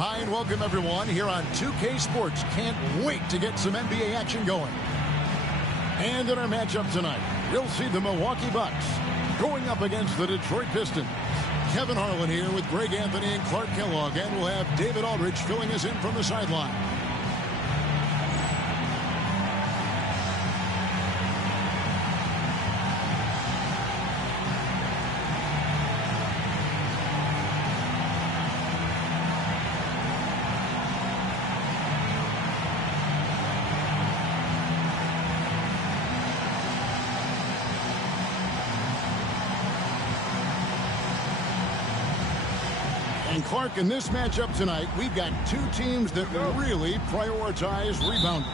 Hi and welcome everyone here on 2K Sports. Can't wait to get some NBA action going. And in our matchup tonight, we'll see the Milwaukee Bucks going up against the Detroit Pistons. Kevin Harlan here with Greg Anthony and Clark Kellogg, and we'll have David Aldridge filling us in from the sideline. And Clark, in this matchup tonight, we've got two teams that really prioritize rebounding.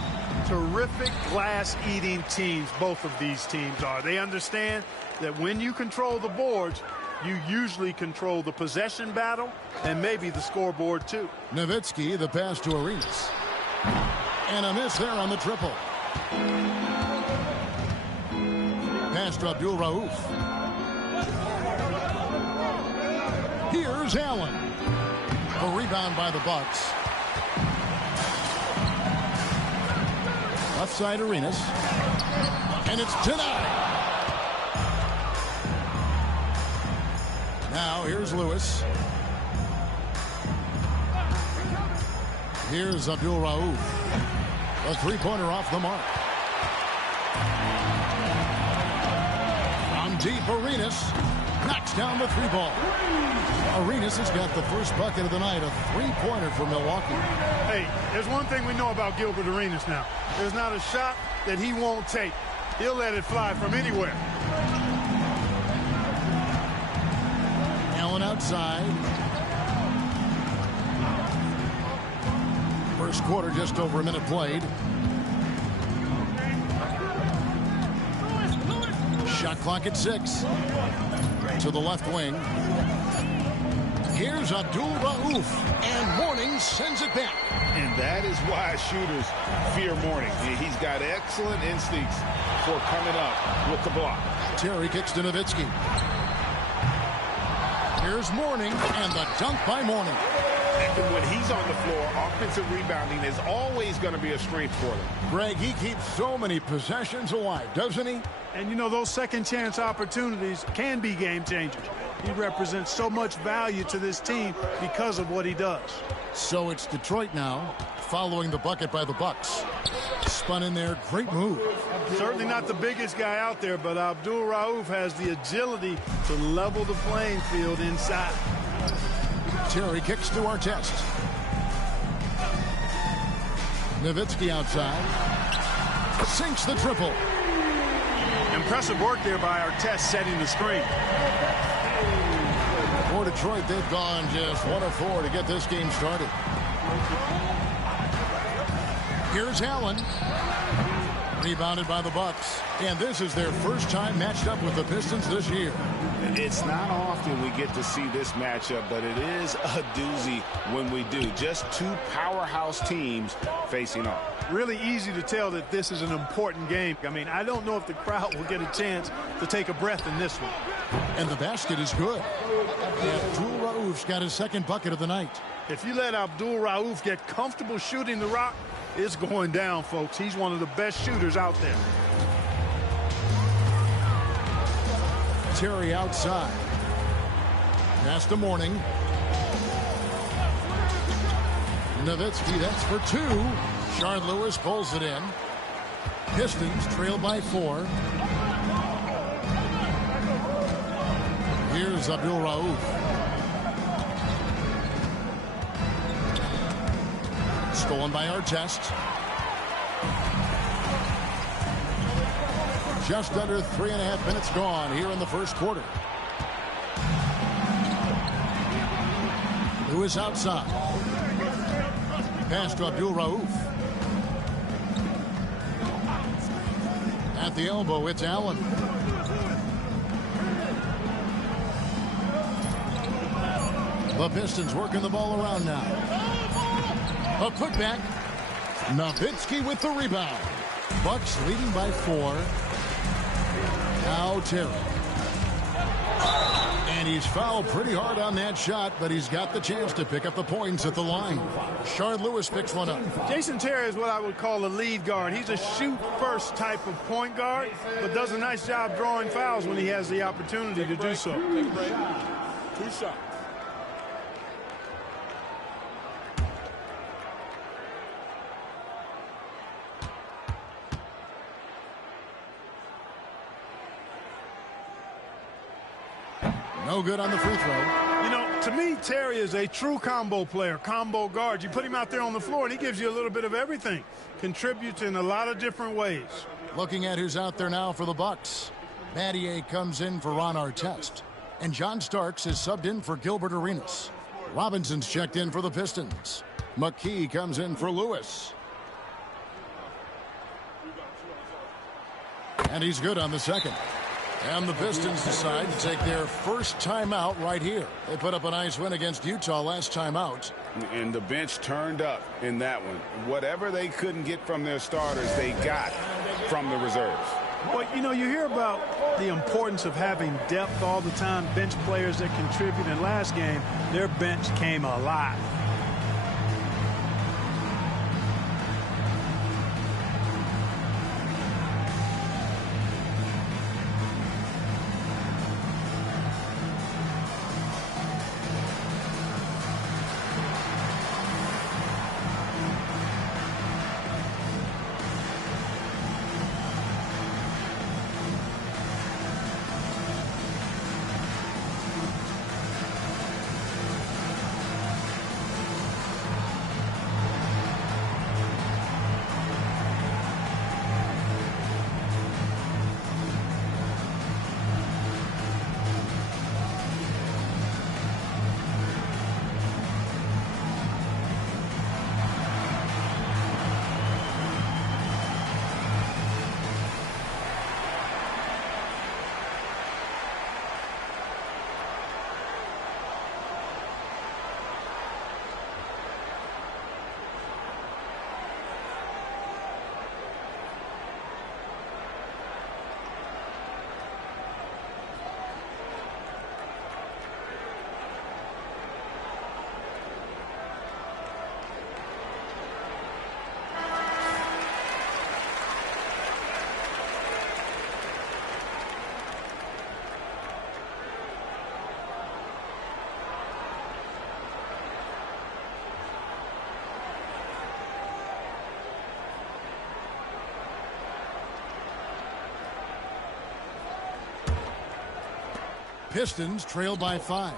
Terrific glass-eating teams, both of these teams are. They understand that when you control the boards, you usually control the possession battle and maybe the scoreboard too. Nowitzki, the pass to Arenas. And a miss there on the triple. Pass to Abdul Rauf. Here's Allen. A rebound by the Bucks. Left side Arenas. And it's denied. Now here's Lewis. Here's Abdul Rauf. A three-pointer off the mark. From deep, Arenas knocks down the three ball. Arenas has got the first bucket of the night, a three-pointer for Milwaukee. Hey, there's one thing we know about Gilbert Arenas now. There's not a shot that he won't take. He'll let it fly from anywhere. Allen outside. First quarter, just over a minute played. Shot clock at 6. To the left wing. Here's Abdul Rauf, and Mourning sends it back. And that is why shooters fear Mourning. He's got excellent instincts for coming up with the block. Terry kicks to Nowitzki. Here's Mourning, and the dunk by Mourning. And when he's on the floor, offensive rebounding is always going to be a strength for them. Greg, he keeps so many possessions alive, doesn't he? And you know, those second chance opportunities can be game changers. He represents so much value to this team because of what he does. So it's Detroit now, following the bucket by the Bucks. Spun in there, great move. Certainly not the biggest guy out there, but Abdul Rauf has the agility to level the playing field inside. Terry kicks to Artest. Nowitzki outside. Sinks the triple. Impressive work there by Artest setting the screen. For Detroit, they've gone just 1 of 4 to get this game started. Here's Allen. Rebounded by the Bucks. And this is their first time matched up with the Pistons this year. It's not often we get to see this matchup, but it is a doozy when we do. Just two powerhouse teams facing off. Really easy to tell that this is an important game. I mean, I don't know if the crowd will get a chance to take a breath in this one. And the basket is good. Abdul Rauf's got his second bucket of the night. If you let Abdul Rauf get comfortable shooting the rock, it's going down, folks. He's one of the best shooters out there. Terry outside. Pass to Mourning. Nowitzki, that's for 2. Shard Lewis pulls it in. Pistons trail by 4. Here's Abdul Rauf. Stolen by Artest. Just under 3.5 minutes gone here in the first quarter. Lewis outside. Pass to Abdul Rauf. At the elbow, it's Allen. The Pistons working the ball around now. A putback. Nowitzki with the rebound. Bucks leading by 4. Now Terry. And And he's fouled pretty hard on that shot, but he's got the chance to pick up the points at the line. Shard Lewis picks one up. Jason Terry is what I would call a lead guard. He's a shoot-first type of point guard, but does a nice job drawing fouls when he has the opportunity to do so. Two shots. No good on the free throw. You know, to me, Terry is a true combo player, combo guard. You put him out there on the floor, and he gives you a little bit of everything. Contributes in a lot of different ways. Looking at who's out there now for the Bucks. Battier comes in for Ron Artest. And John Starks is subbed in for Gilbert Arenas. Robinson's checked in for the Pistons. McKee comes in for Lewis. And he's good on the second. And the Pistons decide to take their first timeout right here. They put up a nice win against Utah last time out. And the bench turned up in that one. Whatever they couldn't get from their starters, they got from the reserves. Well, you know, you hear about the importance of having depth all the time, bench players that contribute. In last game, their bench came alive. Pistons trail by 5.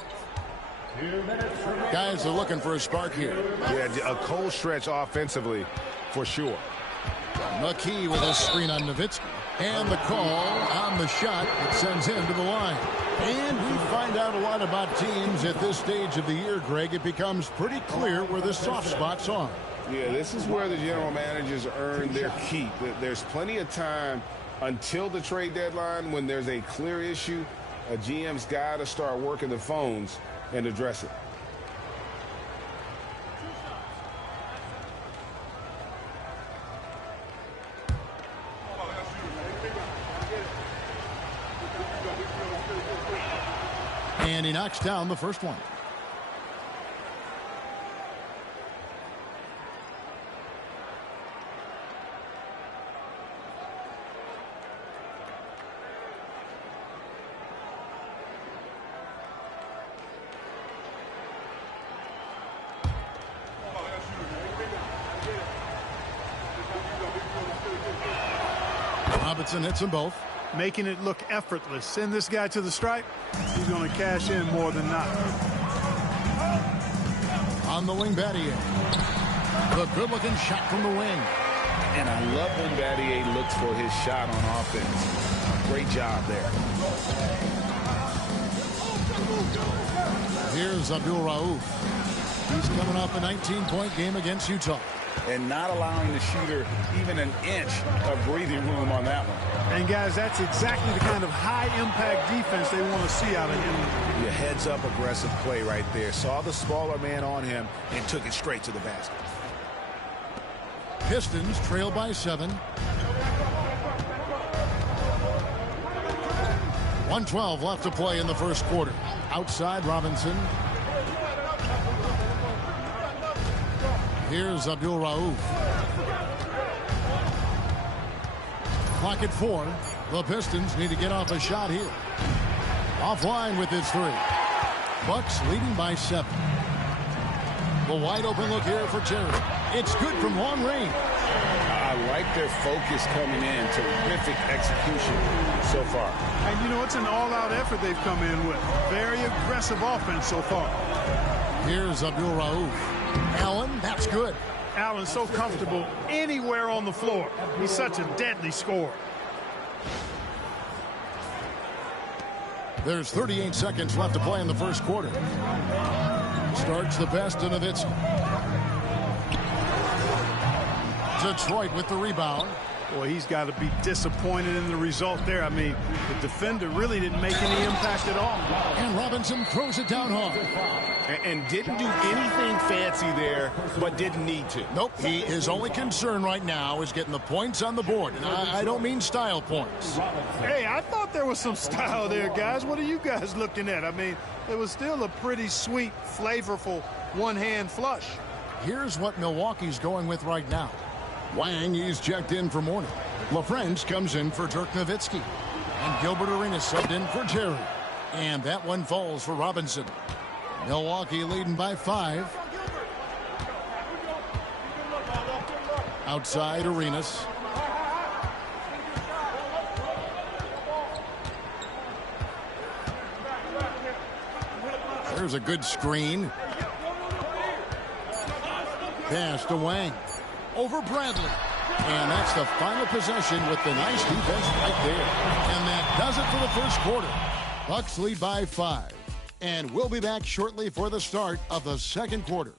Guys are looking for a spark here. Yeah, a cold stretch offensively for sure. McKee with a screen on Nowitzki. And the call on the shot that sends him to the line. And we find out a lot about teams at this stage of the year, Greg. It becomes pretty clear where the soft spots are. Yeah, this is where the general managers earn their keep. There's plenty of time until the trade deadline when there's a clear issue. A GM's got to start working the phones and address it. And he knocks down the first one. Robinson hits them both. Making it look effortless. Send this guy to the stripe. He's going to cash in more than not. On the wing, Battier. The good-looking shot from the wing. And I love when Battier looks for his shot on offense. Great job there. Here's Abdul Rauf. He's coming off a 19-point game against Utah. And not allowing the shooter even an inch of breathing room on that one. And, guys, that's exactly the kind of high-impact defense they want to see out of him. Your heads-up aggressive play right there. Saw the smaller man on him and took it straight to the basket. Pistons trail by 7. 1:12 left to play in the first quarter. Outside Robinson. Here's Abdul Rauf. Clock at 4. The Pistons need to get off a shot here. Offline with his 3. Bucks leading by 7. The wide open look here for Terry. It's good from long range. I like their focus coming in. Terrific execution so far. And, you know, it's an all-out effort they've come in with. Very aggressive offense so far. Here's Abdul Rauf. Allen, that's good. Allen's so comfortable anywhere on the floor. He's such a deadly scorer. There's 38 seconds left to play in the first quarter. Starts the best to Nowitzki. Detroit with the rebound. Boy, he's got to be disappointed in the result there. I mean, the defender really didn't make any impact at all. And Robinson throws it down hard. And didn't do anything fancy there, but didn't need to. Nope, his only concern right now is getting the points on the board. And I don't mean style points. Hey, I thought there was some style there, guys. What are you guys looking at? I mean, it was still a pretty sweet, flavorful one-hand flush. Here's what Milwaukee's going with right now. Wang, he's checked in for Mourning. LaFrance comes in for Dirk Nowitzki. And Gilbert Arenas subbed in for Terry. And that one falls for Robinson. Milwaukee leading by 5. Outside Arenas. There's a good screen. Pass to Wang. Over Bradley. And that's the final possession with the nice defense right there. And that does it for the first quarter. Bucks lead by 5. And we'll be back shortly for the start of the second quarter.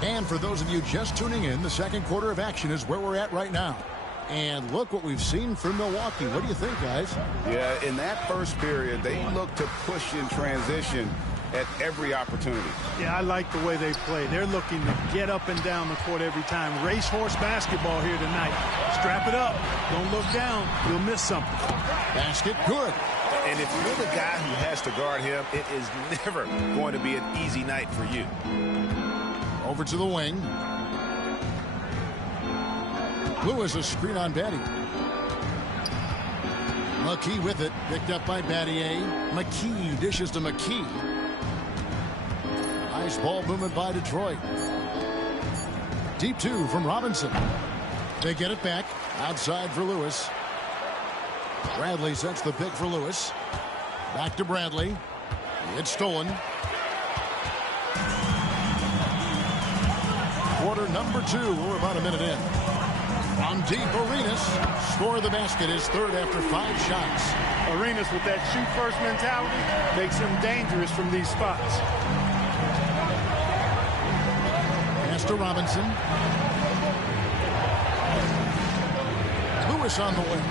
And for those of you just tuning in, the second quarter of action is where we're at right now. And look what we've seen from Milwaukee. What do you think, guys? Yeah, in that first period, they looked to push in transition at every opportunity. Yeah, I like the way they play. They're looking to get up and down the court every time. Racehorse basketball here tonight. Strap it up. Don't look down. You'll miss something. Basket good. And if you're the guy who has to guard him, it is never going to be an easy night for you. Over to the wing. Lewis, a screen on Battier. McKee with it. Picked up by Battier. McKee dishes to McKee. Nice ball movement by Detroit. Deep 2 from Robinson. They get it back. Outside for Lewis. Bradley sets the pick for Lewis. Back to Bradley. It's stolen. Quarter number 2. We're about a minute in. On deep, Arenas score the basket, his third after 5 shots. Arenas with that shoot first mentality makes him dangerous from these spots. Pass to Robinson. Lewis on the wing.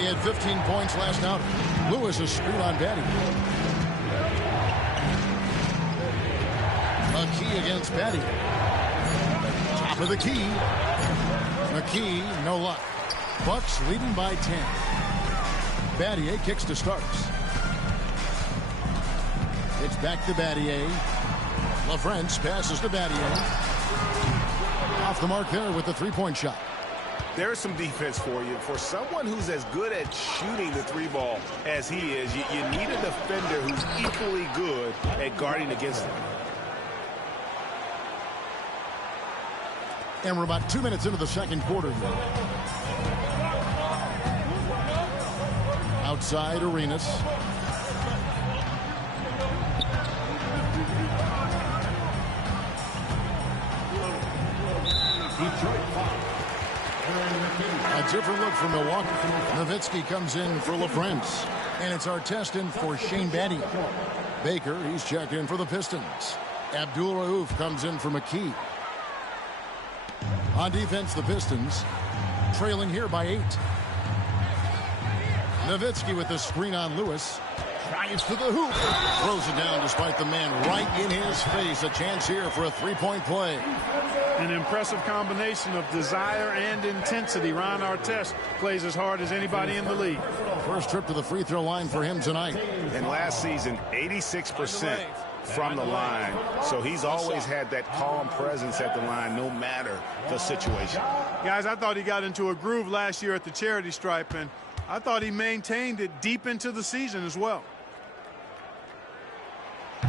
He had 15 points last outing. Lewis a screen on Battier. McKee against Battier. Top of the key. McKee, no luck. Bucks leading by 10. Battier kicks to Starks. It's back to Battier. LaFrance passes to Battier. Off the mark there with the three-point shot. There's some defense for you. For someone who's as good at shooting the 3-ball as he is, you need a defender who's equally good at guarding against him. And we're about 2 minutes into the second quarter here. Outside Arenas. A different look for Milwaukee. Nowitzki comes in for LaFrance. And it's our test in for Shane Battier. Baker, he's checked in for the Pistons. Abdul Rauf comes in for McKee. On defense, the Pistons trailing here by 8. Nowitzki with the screen on Lewis. Drives to the hoop. Throws it down despite the man right in his face. A chance here for a three-point play. An impressive combination of desire and intensity. Ron Artest plays as hard as anybody in the league. First trip to the free throw line for him tonight. And last season, 86% from the line. So he's always had that calm presence at the line no matter the situation. Guys, I thought he got into a groove last year at the charity stripe, and I thought he maintained it deep into the season as well.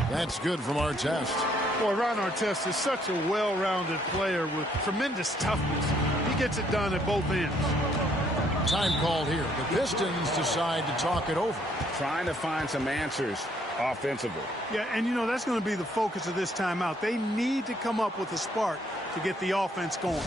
That's good from Artest. Boy, Ron Artest is such a well-rounded player with tremendous toughness. He gets it done at both ends. Time called here. The Pistons decide to talk it over. Trying to find some answers offensively. Yeah, and you know, that's going to be the focus of this timeout. They need to come up with a spark to get the offense going.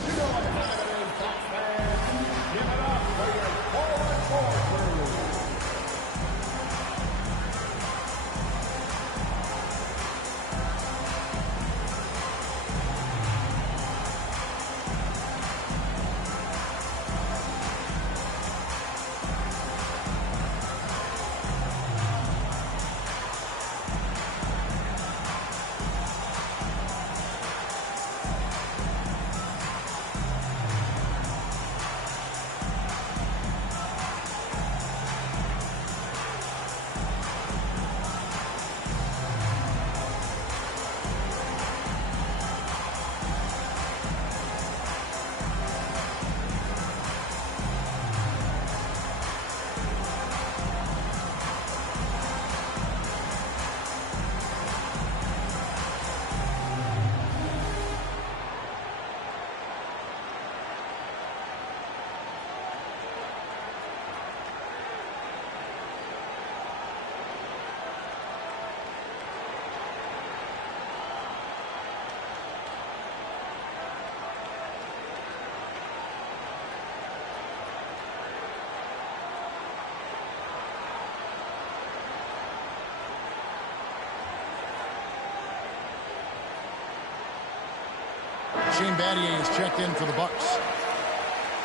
Shane Battier is checked in for the Bucks.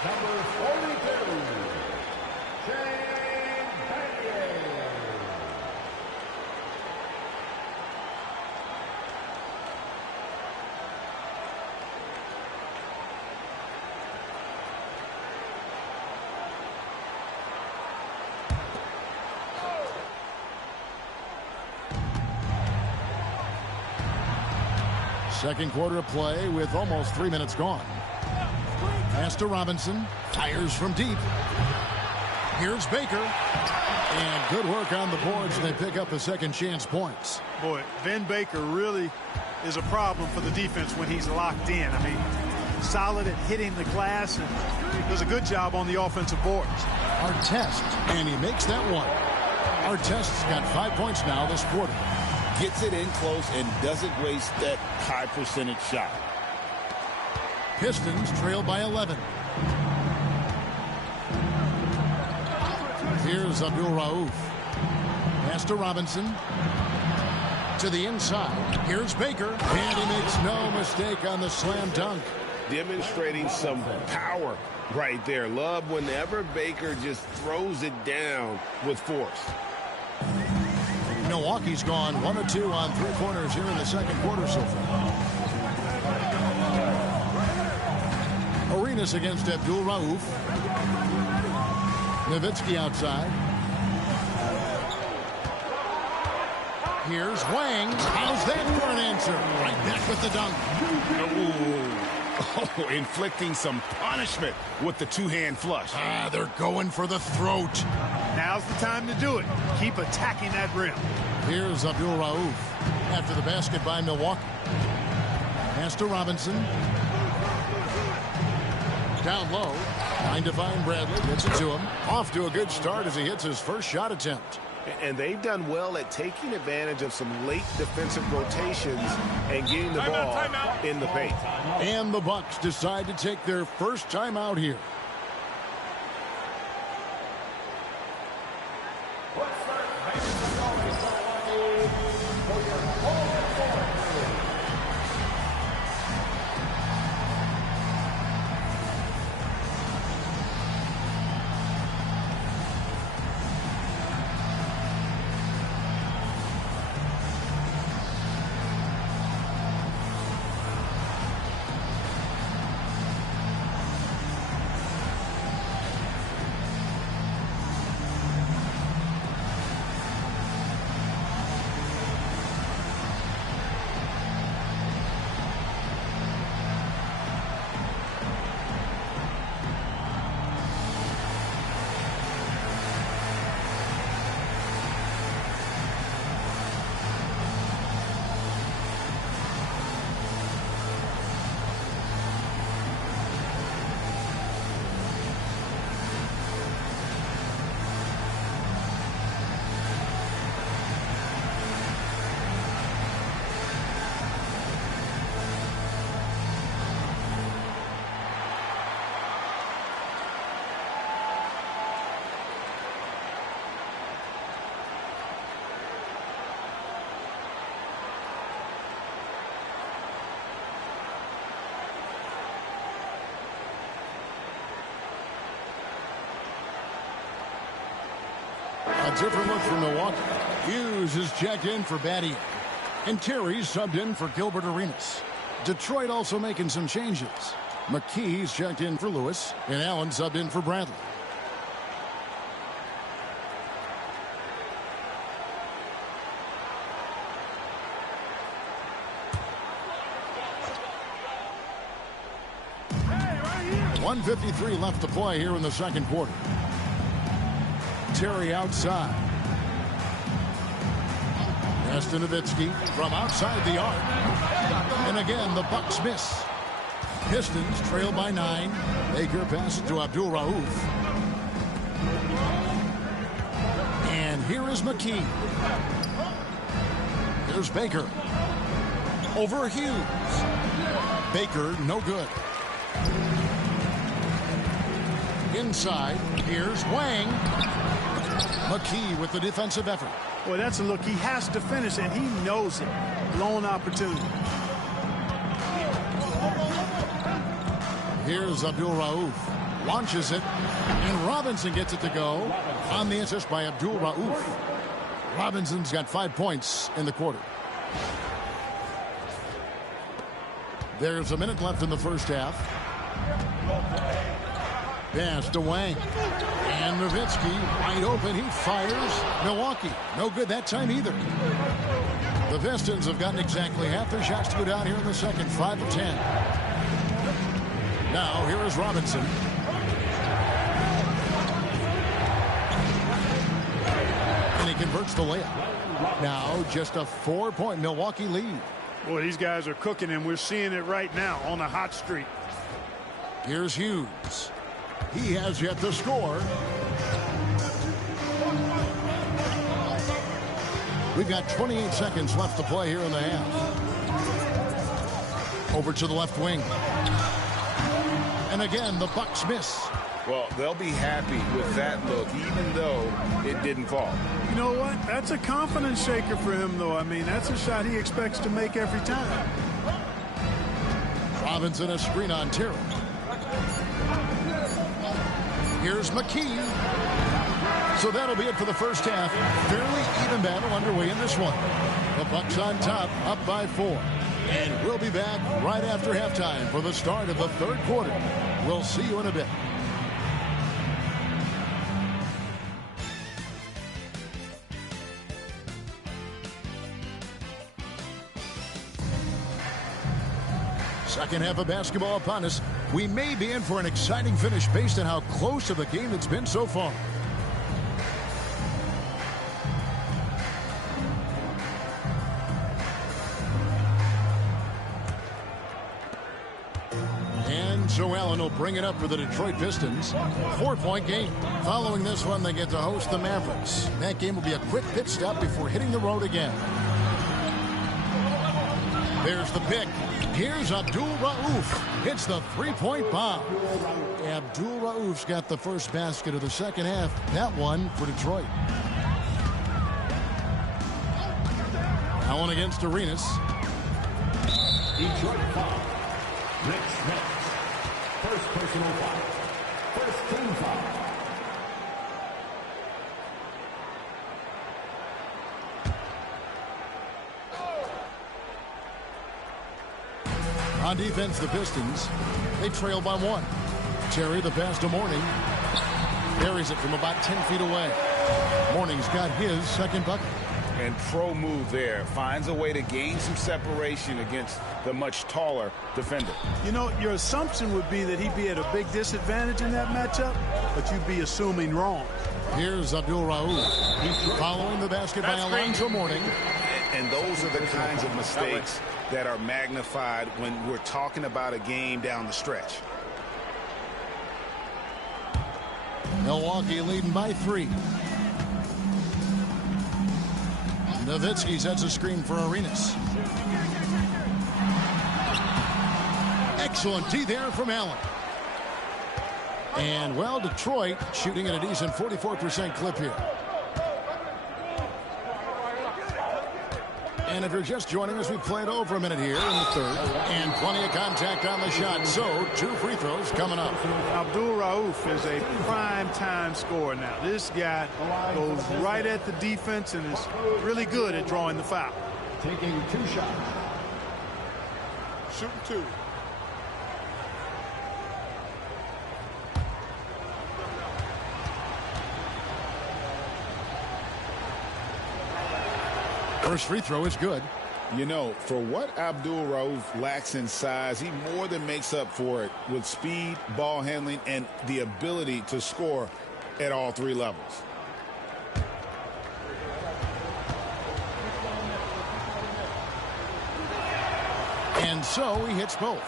Number 42, Shane Battier. Second quarter of play with almost 3 minutes gone. Pass to Robinson. Fires from deep. Here's Baker. And good work on the boards. They pick up the second chance points. Boy, Vin Baker really is a problem for the defense when he's locked in. I mean, solid at hitting the glass and does a good job on the offensive boards. Artest. And he makes that one. Artest's got 5 points now this quarter. Gets it in close and doesn't waste that high percentage shot. Pistons trail by 11. Here's Abdul Rauf. Pass to Robinson. To the inside. Here's Baker. And he makes no mistake on the slam dunk. Demonstrating some power right there. Love whenever Baker just throws it down with force. Milwaukee's gone 1 of 2 on three-pointers here in the second quarter so far. Arenas against Abdul Rauf. Nowitzki outside. Here's Wang. How's that for an answer? Right back with the dunk. Oh, inflicting some punishment with the two-hand flush. They're going for the throat. Now's the time to do it. Keep attacking that rim. Here's Abdul Rauf after the basket by Milwaukee. Pass to Robinson. Down low. Trying to find Bradley. Gets it to him. Off to a good start as he hits his first shot attempt. And they've done well at taking advantage of some late defensive rotations and getting the ball in the paint. And the Bucks decide to take their first time out here. A different look from Milwaukee. Hughes is checked in for Battier. And Terry's subbed in for Gilbert Arenas. Detroit also making some changes. McKee's checked in for Lewis. And Allen subbed in for Bradley. Hey, 1:53 left to play here in the second quarter. Terry outside. Nowitzki from outside the arc. And again, the Bucks miss. Pistons trail by 9. Baker passes to Abdul Rauf. And here is McKee. Here's Baker. Over Hughes. Baker, no good. Inside, here's Wang. McKee with the defensive effort. Boy, that's a look. He has to finish, and he knows it. Blown opportunity. Here's Abdul Rauf. Launches it, and Robinson gets it to go on the assist by Abdul Rauf. Robinson's got 5 points in the quarter. There's a minute left in the first half. Pass to Wang. And Nowitzki wide open. He fires. Milwaukee. No good that time either. The Pistons have gotten exactly half their shots to go down here in the second. 5 of 10. Now here is Robinson. And he converts the layup. Now just a 4-point Milwaukee lead. Boy, these guys are cooking, and we're seeing it right now on a hot streak. Here's Hughes. He has yet to score. We've got 28 seconds left to play here in the half. Over to the left wing. And again, the Bucks miss. Well, they'll be happy with that look, even though it didn't fall. You know what? That's a confidence shaker for him, though. I mean, that's a shot he expects to make every time. Robinson a screen on Terry. Here's McKee. So that'll be it for the first half. Fairly even battle underway in this one. The Bucks on top, up by 4. And we'll be back right after halftime for the start of the third quarter. We'll see you in a bit. Second half of basketball upon us. We may be in for an exciting finish based on how close to the game it's been so far. And Joe Allen will bring it up for the Detroit Pistons. 4-point game. Following this one, they get to host the Mavericks. That game will be a quick pit stop before hitting the road again. There's the pick. Here's Abdul Rauf. Hits the three-point bomb. Abdul Rauf's got the first basket of the second half. That one for Detroit. Allen against Arenas. Detroit foul. Next. First personal foul. First team foul. On defense, the Pistons, they trail by 1. Terry, the pass to Mourning. Buries it from about 10 feet away. Mourning's got his second bucket. And pro move there. Finds a way to gain some separation against the much taller defender. You know, your assumption would be that he'd be at a big disadvantage in that matchup, but you'd be assuming wrong. Here's Abdul Rauf. Following the basket by Alonzo Mourning. And those are the kinds of mistakes that are magnified when we're talking about a game down the stretch. Milwaukee leading by 3. Nowitzki sets a screen for Arenas. Excellent D there from Allen. And, well, Detroit shooting at a decent 44% clip here. And if you're just joining us, we played over a minute here in the third. And plenty of contact on the shot. So 2 free throws coming up. Abdul Rauf is a prime-time scorer now. This guy goes right at the defense and is really good at drawing the foul. Taking 2 shots. Shooting 2. First free throw is good. You know, for what Abdul Rauf lacks in size, he more than makes up for it with speed, ball handling, and the ability to score at all 3 levels. And so he hits both.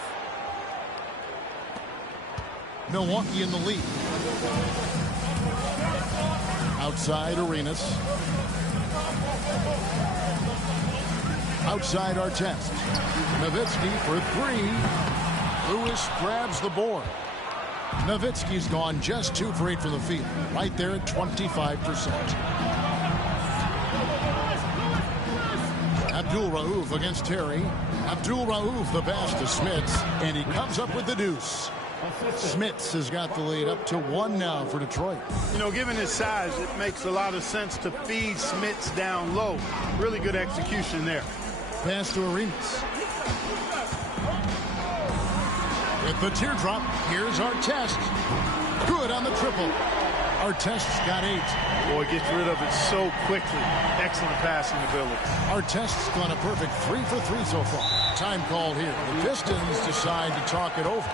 Milwaukee in the lead. Outside Arenas. Outside Artest. Nowitzki for 3. Lewis grabs the board. Nowitzki's gone just 2 for 8 from the field. Right there at 25%. Abdul Rauf against Terry. Abdul Rauf the pass to Smits. And he comes up with the deuce. Smits has got the lead up to 1 now for Detroit. You know, given his size, it makes a lot of sense to feed Smits down low. Really good execution there. Pass to Arenas. With the teardrop, here's Artest. Good on the triple. Artest's got 8. Boy, gets rid of it so quickly. Excellent passing ability. Artest's gone a perfect 3 for 3 so far. Time called here. The Pistons decide to talk it over.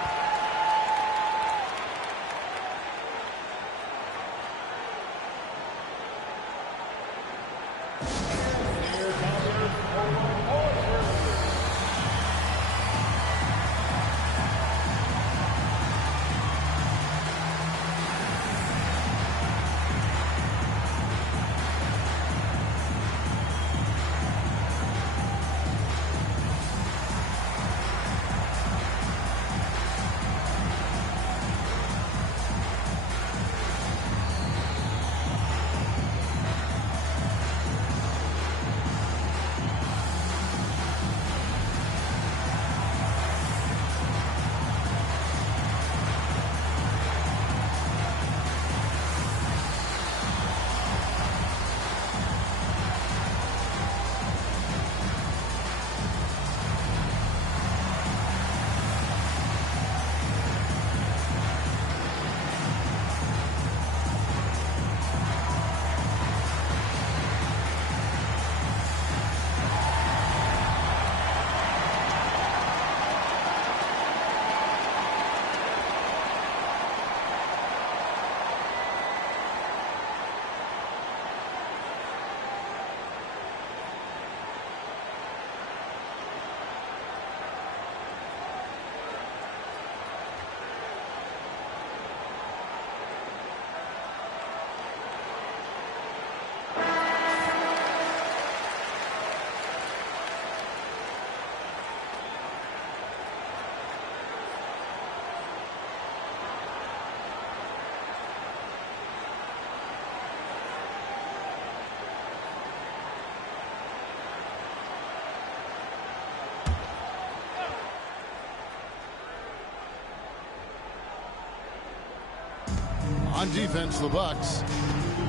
On defense, the Bucks,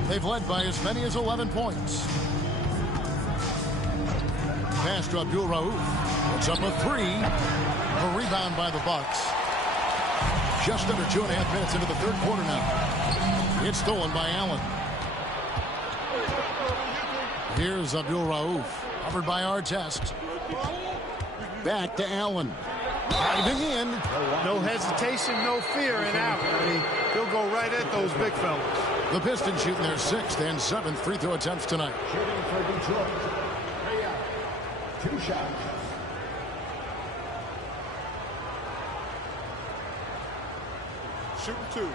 they've led by as many as 11 points. Pass to Abdul Rauf. It's up a 3. A rebound by the Bucks. Just under 2.5 minutes into the third quarter now. It's stolen by Allen. Here's Abdul Rauf. Covered by Artest. Back to Allen. Diving in. No hesitation, no fear in Allen. I mean, he'll go right at those big fellas. The Pistons shooting their 6th and 7th free throw attempts tonight. Shooting for Detroit. 2 shots. Shooting 2.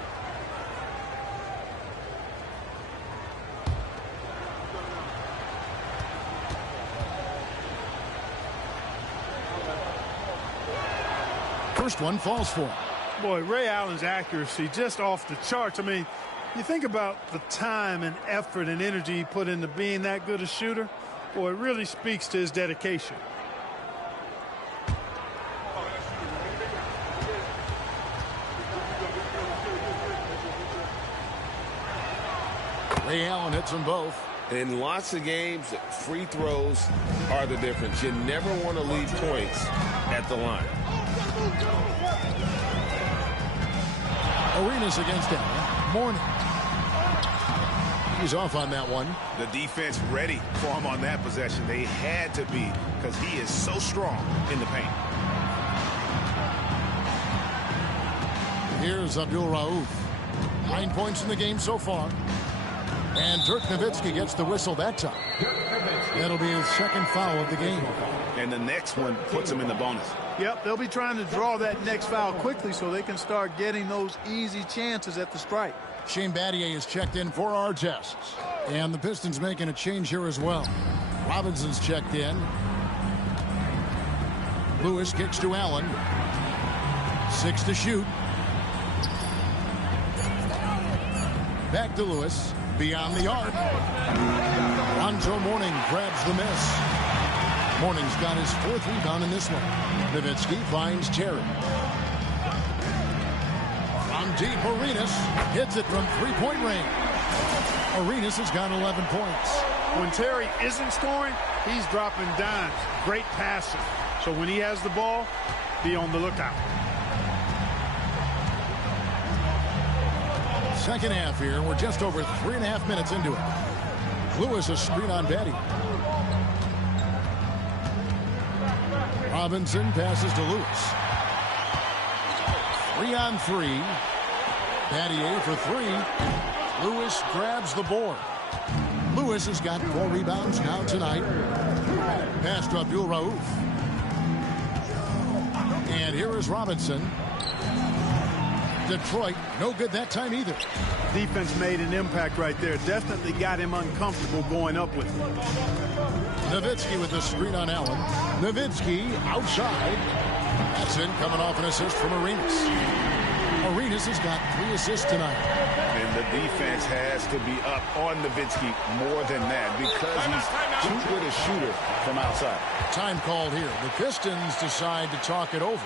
First one falls for him. Boy, Ray Allen's accuracy just off the charts. I mean, you think about the time and effort and energy he put into being that good a shooter. Well, it really speaks to his dedication. Ray Allen hits them both. In lots of games, free throws are the difference. You never want to leave points at the line. Arenas against Allen. Morning. He's off on that one. The defense ready for him on that possession. They had to be, because he is so strong in the paint. Here's Abdul Rauf. 9 points in the game so far. And Dirk Nowitzki gets the whistle that time. That'll be his second foul of the game. And the next one puts him in the bonus. Yep, they'll be trying to draw that next foul quickly so they can start getting those easy chances at the strike. Shane Battier is checked in for our tests. And the Pistons making a change here as well. Robinson's checked in. Lewis kicks to Allen. 6 to shoot. Back to Lewis. Beyond the arc. Lonzo Mourning grabs the miss. Mourning's got his 4th rebound in this one. Nowitzki finds Terry. From deep, Arenas hits it from three-point range. Arenas has got 11 points. When Terry isn't scoring, he's dropping dimes. Great passer. So when he has the ball, be on the lookout. Second half here. We're just over 3.5 minutes into it. Lewis a screen on Batty. Robinson passes to Lewis. 3 on 3. Battier for 3. Lewis grabs the board. Lewis has got 4 rebounds now tonight. Pass to Abdul Rauf. And here is Robinson. Detroit, no good that time either. Defense made an impact right there. Definitely got him uncomfortable going up with it. Nowitzki with the screen on Allen. Nowitzki outside. That's in, coming off an assist from Arenas. Arenas has got 3 assists tonight. And the defense has to be up on Nowitzki more than that because he's too good a shooter from outside. Time called here. The Pistons decide to talk it over.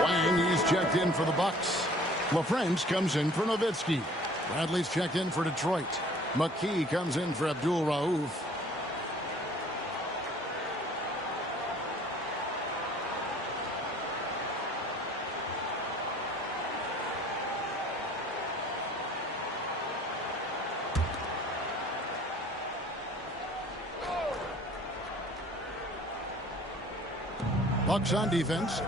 Wang, he's checked in for the Bucks. LaFrance comes in for Nowitzki. Bradley's checked in for Detroit. McKee comes in for Abdul Rauf. Bucks on defense.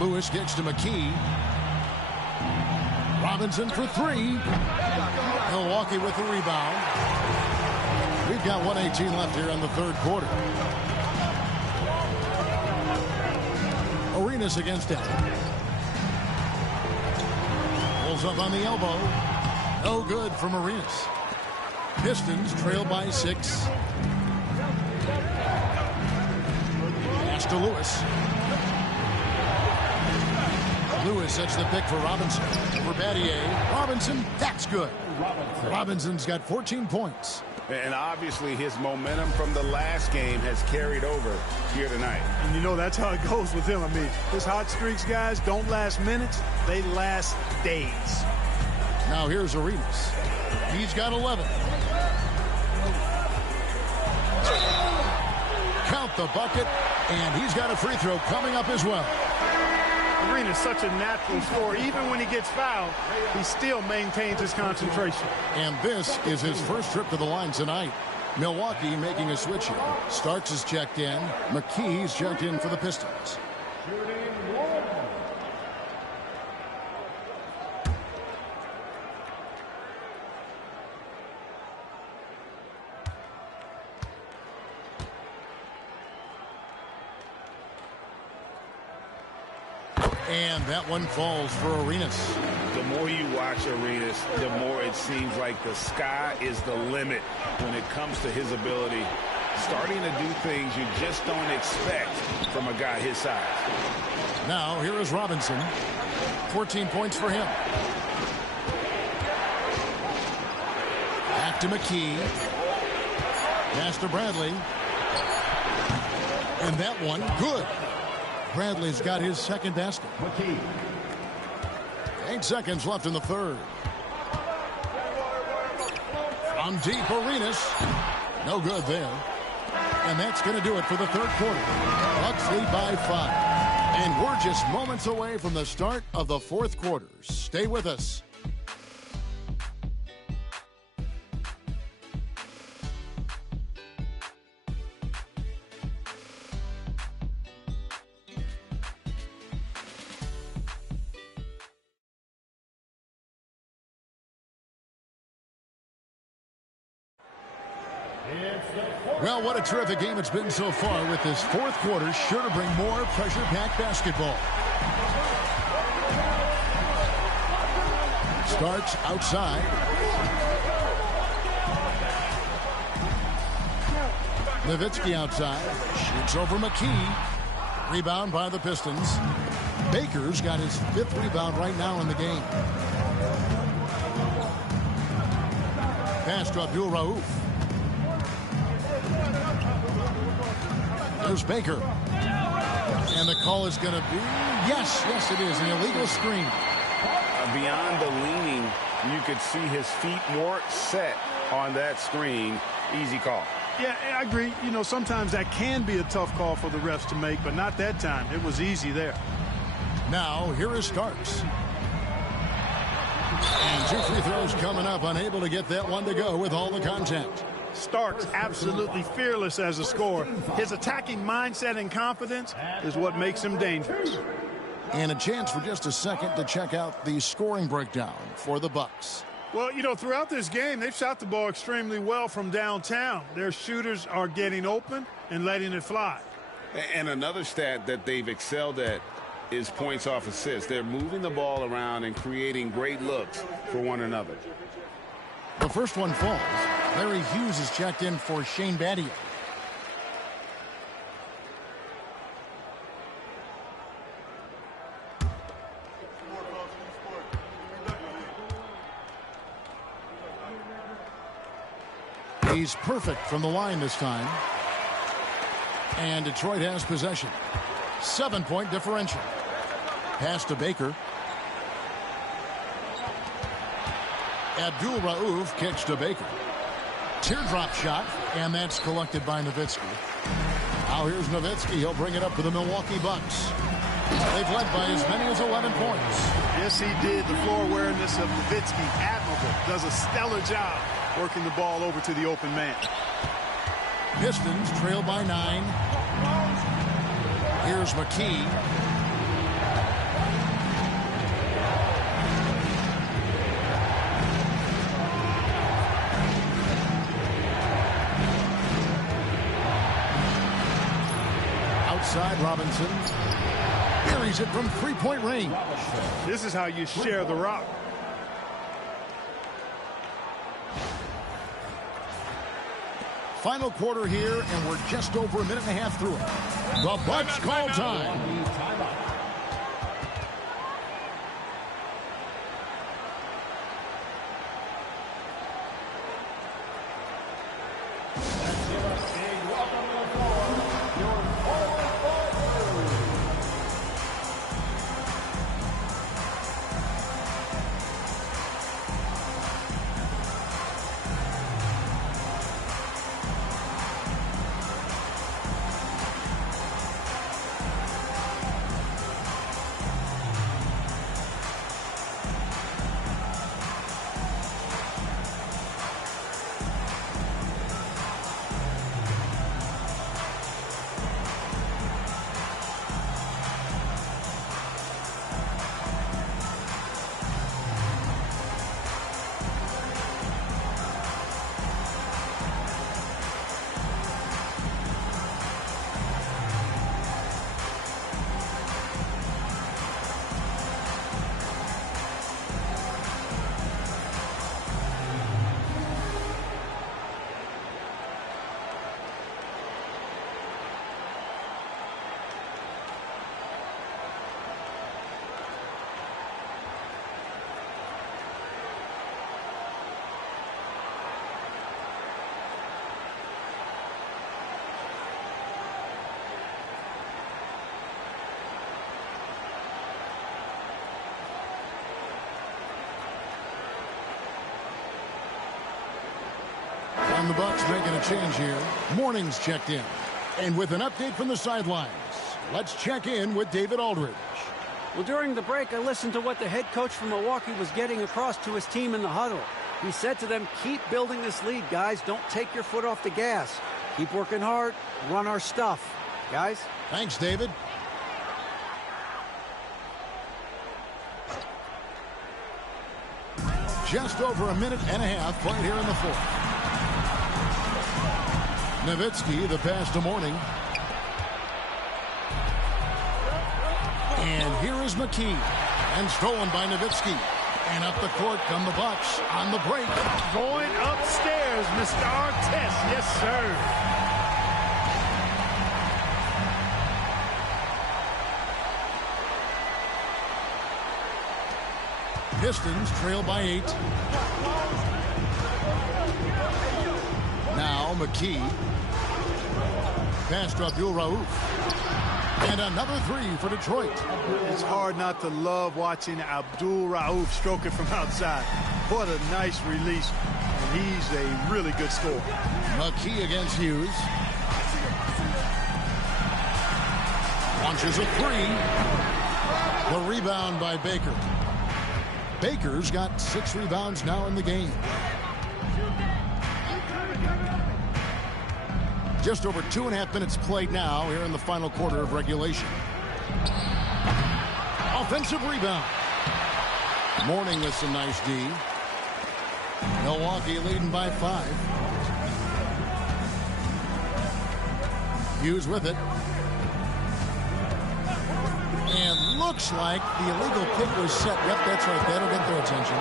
Lewis gets to McKee. Robinson for 3. Milwaukee with the rebound. We've got 1:18 left here in the third quarter. Arenas against him. Falls up on the elbow. No good from Arenas. Pistons trail by 6. Pass to Lewis. Lewis sets the pick for Robinson. For Battier. Robinson, that's good. Robinson's got 14 points. And obviously his momentum from the last game has carried over here tonight. And you know that's how it goes with him. I mean, his hot streaks, guys, don't last minutes. They last days. Now here's Arenas. He's got 11. Count the bucket, and he's got a free throw coming up as well. Arenas such a natural scorer. Even when he gets fouled, he still maintains his concentration. And this is his first trip to the line tonight. Milwaukee making a switch here. Starks is checked in. McKee's checked in for the Pistons. And that one falls for Arenas. The more you watch Arenas, the more it seems like the sky is the limit when it comes to his ability. Starting to do things you just don't expect from a guy his size. Now, here is Robinson. 14 points for him. Back to McKee. Pass to Bradley. And that one, good. Bradley's got his second basket. 8 seconds left in the third. From deep, Arenas. No good there. And that's going to do it for the third quarter. Bucks lead by 5. And we're just moments away from the start of the fourth quarter. Stay with us. Well, what a terrific game it's been so far, with this fourth quarter sure to bring more pressure-packed basketball. Starks outside. Nowitzki outside. Shoots over McKee. Rebound by the Pistons. Baker's got his 5th rebound right now in the game. Pass to Abdul Rauf. There's Baker. And the call is going to be, yes, it is, an illegal screen. Beyond the leaning, you could see his feet more set on that screen. Easy call. Yeah, I agree. You know, sometimes that can be a tough call for the refs to make, but not that time. It was easy there. Now, here is Starks. And 2 free throws coming up, unable to get that one to go with all the contact. Starks absolutely fearless as a scorer. His attacking mindset and confidence is what makes him dangerous. And a chance for just a second to check out the scoring breakdown for the Bucks. Well, you know, throughout this game, they've shot the ball extremely well from downtown. Their shooters are getting open and letting it fly. And another stat that they've excelled at is points off assists. They're moving the ball around and creating great looks for one another. The first one falls. Larry Hughes is checked in for Shane Battier. He's perfect from the line this time. And Detroit has possession. 7-point differential. Pass to Baker. Abdul Rauf kicks to Baker. Teardrop shot, and that's collected by Nowitzki. Now here's Nowitzki. He'll bring it up for the Milwaukee Bucks. They've led by as many as 11 points. Yes, he did. The floor awareness of Nowitzki, admirable. Does a stellar job working the ball over to the open man. Pistons trail by 9. Here's McKee. Outside Robinson. Buries it from 3-point range. This is how you share the rock. Final quarter here, and we're just over a minute and a half through it. The Bucks call time. And the Bucks making a change here. Morning's checked in. And with an update from the sidelines, let's check in with David Aldridge. Well, during the break, I listened to what the head coach from Milwaukee was getting across to his team in the huddle. He said to them, keep building this lead, guys. Don't take your foot off the gas. Keep working hard. Run our stuff. Guys? Thanks, David. Just over a minute and a half played here in the fourth. Nowitzki, the pass to Morning. And here is McKee. And stolen by Nowitzki. And up the court come the Bucks on the break. Going upstairs, Mr. Artest. Yes, sir. Pistons trail by 8. Now McKee. Pass to Abdul Rauf. And another three for Detroit. It's hard not to love watching Abdul Rauf stroke it from outside. What a nice release. And he's a really good scorer. McKee against Hughes. Launches a three. The rebound by Baker. Baker's got 6 rebounds now in the game. Just over 2.5 minutes played now here in the final quarter of regulation. Offensive rebound. Morning with some nice D. Milwaukee leading by 5. Hughes with it. And looks like the illegal pick was set. Yep, that's right. That'll get their attention.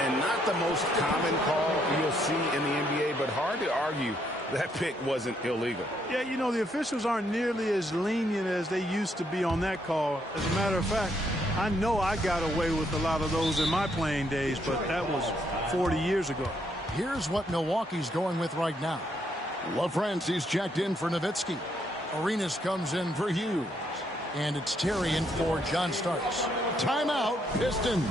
And not the most common call you'll see in the NBA, but hard to argue that pick wasn't illegal. Yeah, you know, the officials aren't nearly as lenient as they used to be on that call. As a matter of fact, I know I got away with a lot of those in my playing days, but that was 40 years ago. Here's what Milwaukee's going with right now. LaFrancis checked in for Nowitzki. Arenas comes in for Hughes. And it's Terry in for John Starks. Timeout, Pistons.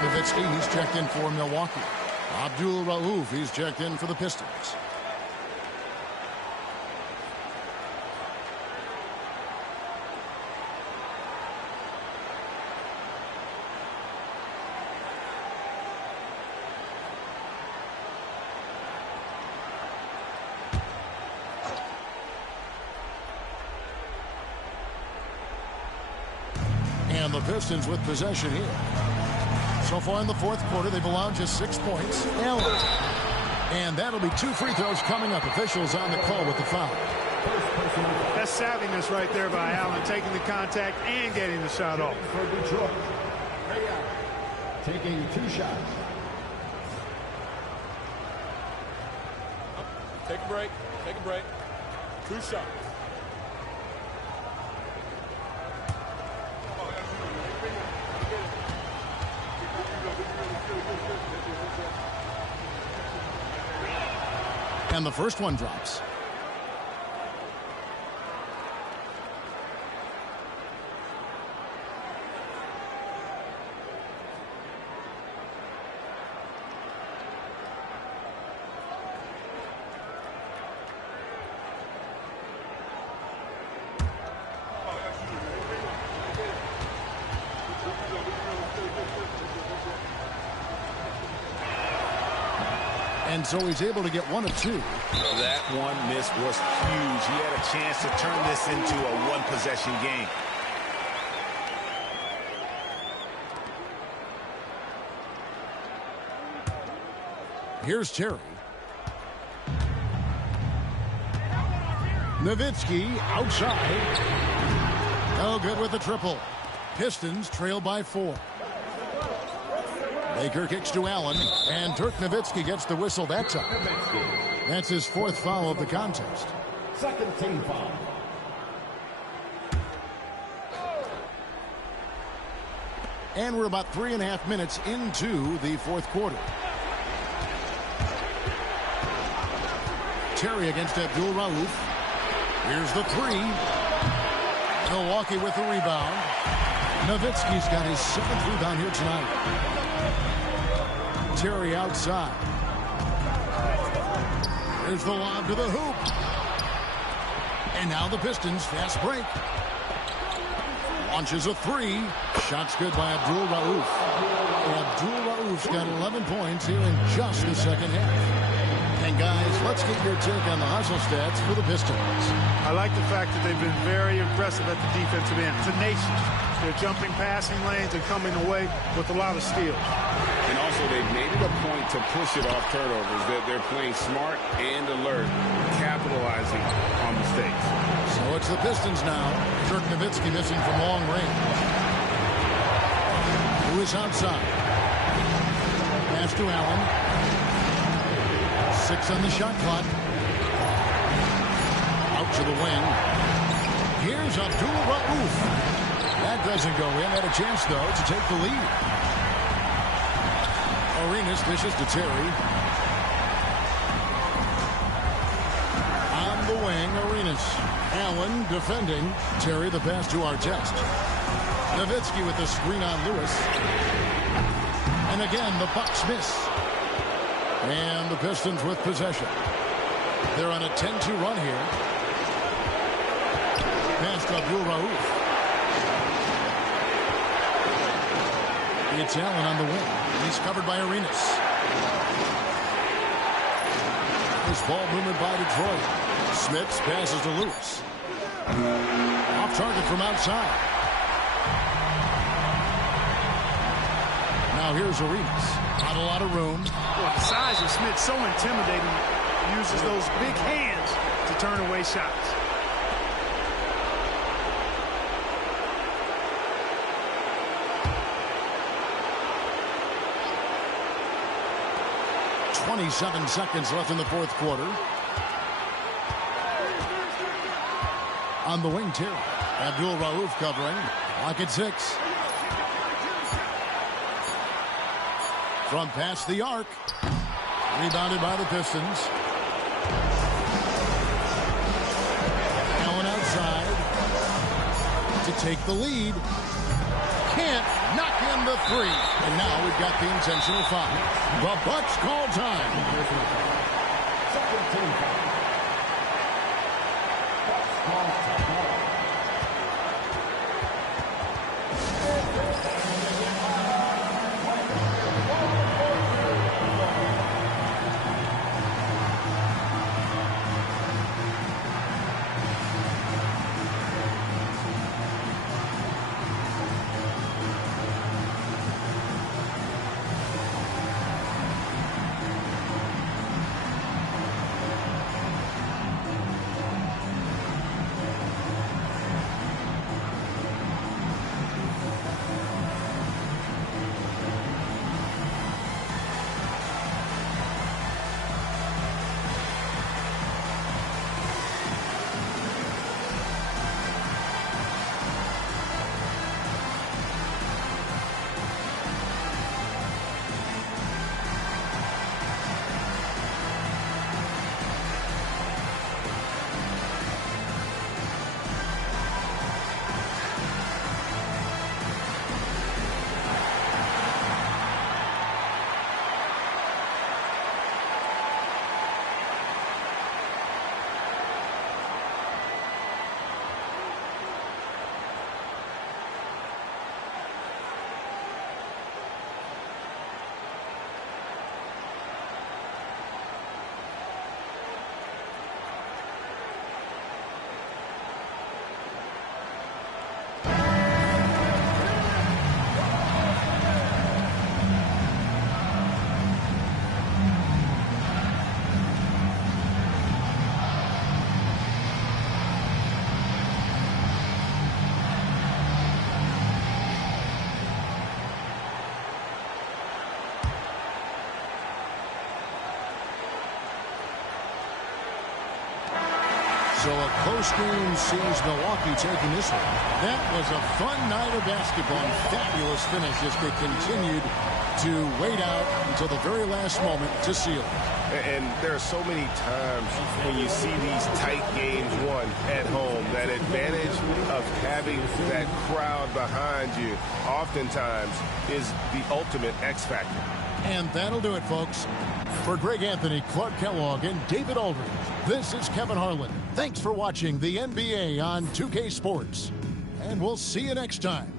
Dirk Nowitzki, he's checked in for Milwaukee. Abdul Rauf, he's checked in for the Pistons. And the Pistons with possession here. So far in the fourth quarter, they've allowed just 6 points. Allen. And that'll be 2 free throws coming up. Officials on the call with the foul. That's savviness right there by Allen, taking the contact and getting the shot off. For Detroit, Ray Allen, taking 2 shots. Take a break. Take a break. 2 shots. And the first one drops. And so he's able to get 1 of 2. That one miss was huge. He had a chance to turn this into a one-possession game. Here's Terry. Nowitzki outside. No good with the triple. Pistons trail by 4. Baker kicks to Allen, and Dirk Nowitzki gets the whistle that time. That's his 4th foul of the contest. Second team foul. And we're about 3.5 minutes into the fourth quarter. Terry against Abdul Rauf. Here's the 3. Milwaukee with the rebound. Nowitzki's got his 7th rebound here tonight. Terry outside. There's the lob to the hoop. And now the Pistons fast break. Launches a 3. Shot's good by Abdul Rauf. Abdul Rauf's got 11 points here in just the second half. And guys, let's get your take on the hustle stats for the Pistons. I like the fact that they've been very aggressive at the defensive end. Tenacious. They're jumping passing lanes and coming away with a lot of steals. And also, they've made it a point to push it off turnovers. They're playing smart and alert, capitalizing on mistakes. So it's the Pistons now. Dirk Nowitzki missing from long range. Who is outside? Pass to Allen. 6 on the shot clock. Out to the wing. Here's Abdul Rauf. That doesn't go in. Had a chance, though, to take the lead. Arenas dishes to Terry. On the wing, Arenas. Allen defending. Terry the pass to Artest. Nowitzki with the screen on Lewis. And again, the Bucks miss. And the Pistons with possession. They're on a 10-2 run here. Pass to Abdul Rauf. It's Allen on the wing. He's covered by Arenas. This ball movement by Detroit. Smith passes to Lewis. Off target from outside. Now here's Arenas. Not a lot of room. Well, the size of Smith so intimidating. He uses those big hands to turn away shots. .27 seconds left in the fourth quarter. On the wing, Terry. Abdul Rauf covering. Lock at 6. From past the arc. Rebounded by the Pistons. Allen outside to take the lead. can't knock in the three. And now we've got the intentional foul. The Bucks call time. Second team foul. Bucks call time. So a close game sees Milwaukee taking this one. That was a fun night of basketball and fabulous finish as they continued to wait out until the very last moment to seal it. And there are so many times when you see these tight games won at home, that advantage of having that crowd behind you oftentimes is the ultimate X factor. And that'll do it, folks. For Greg Anthony, Clark Kellogg, and David Aldridge, this is Kevin Harlan. Thanks for watching the NBA on 2K Sports. And we'll see you next time.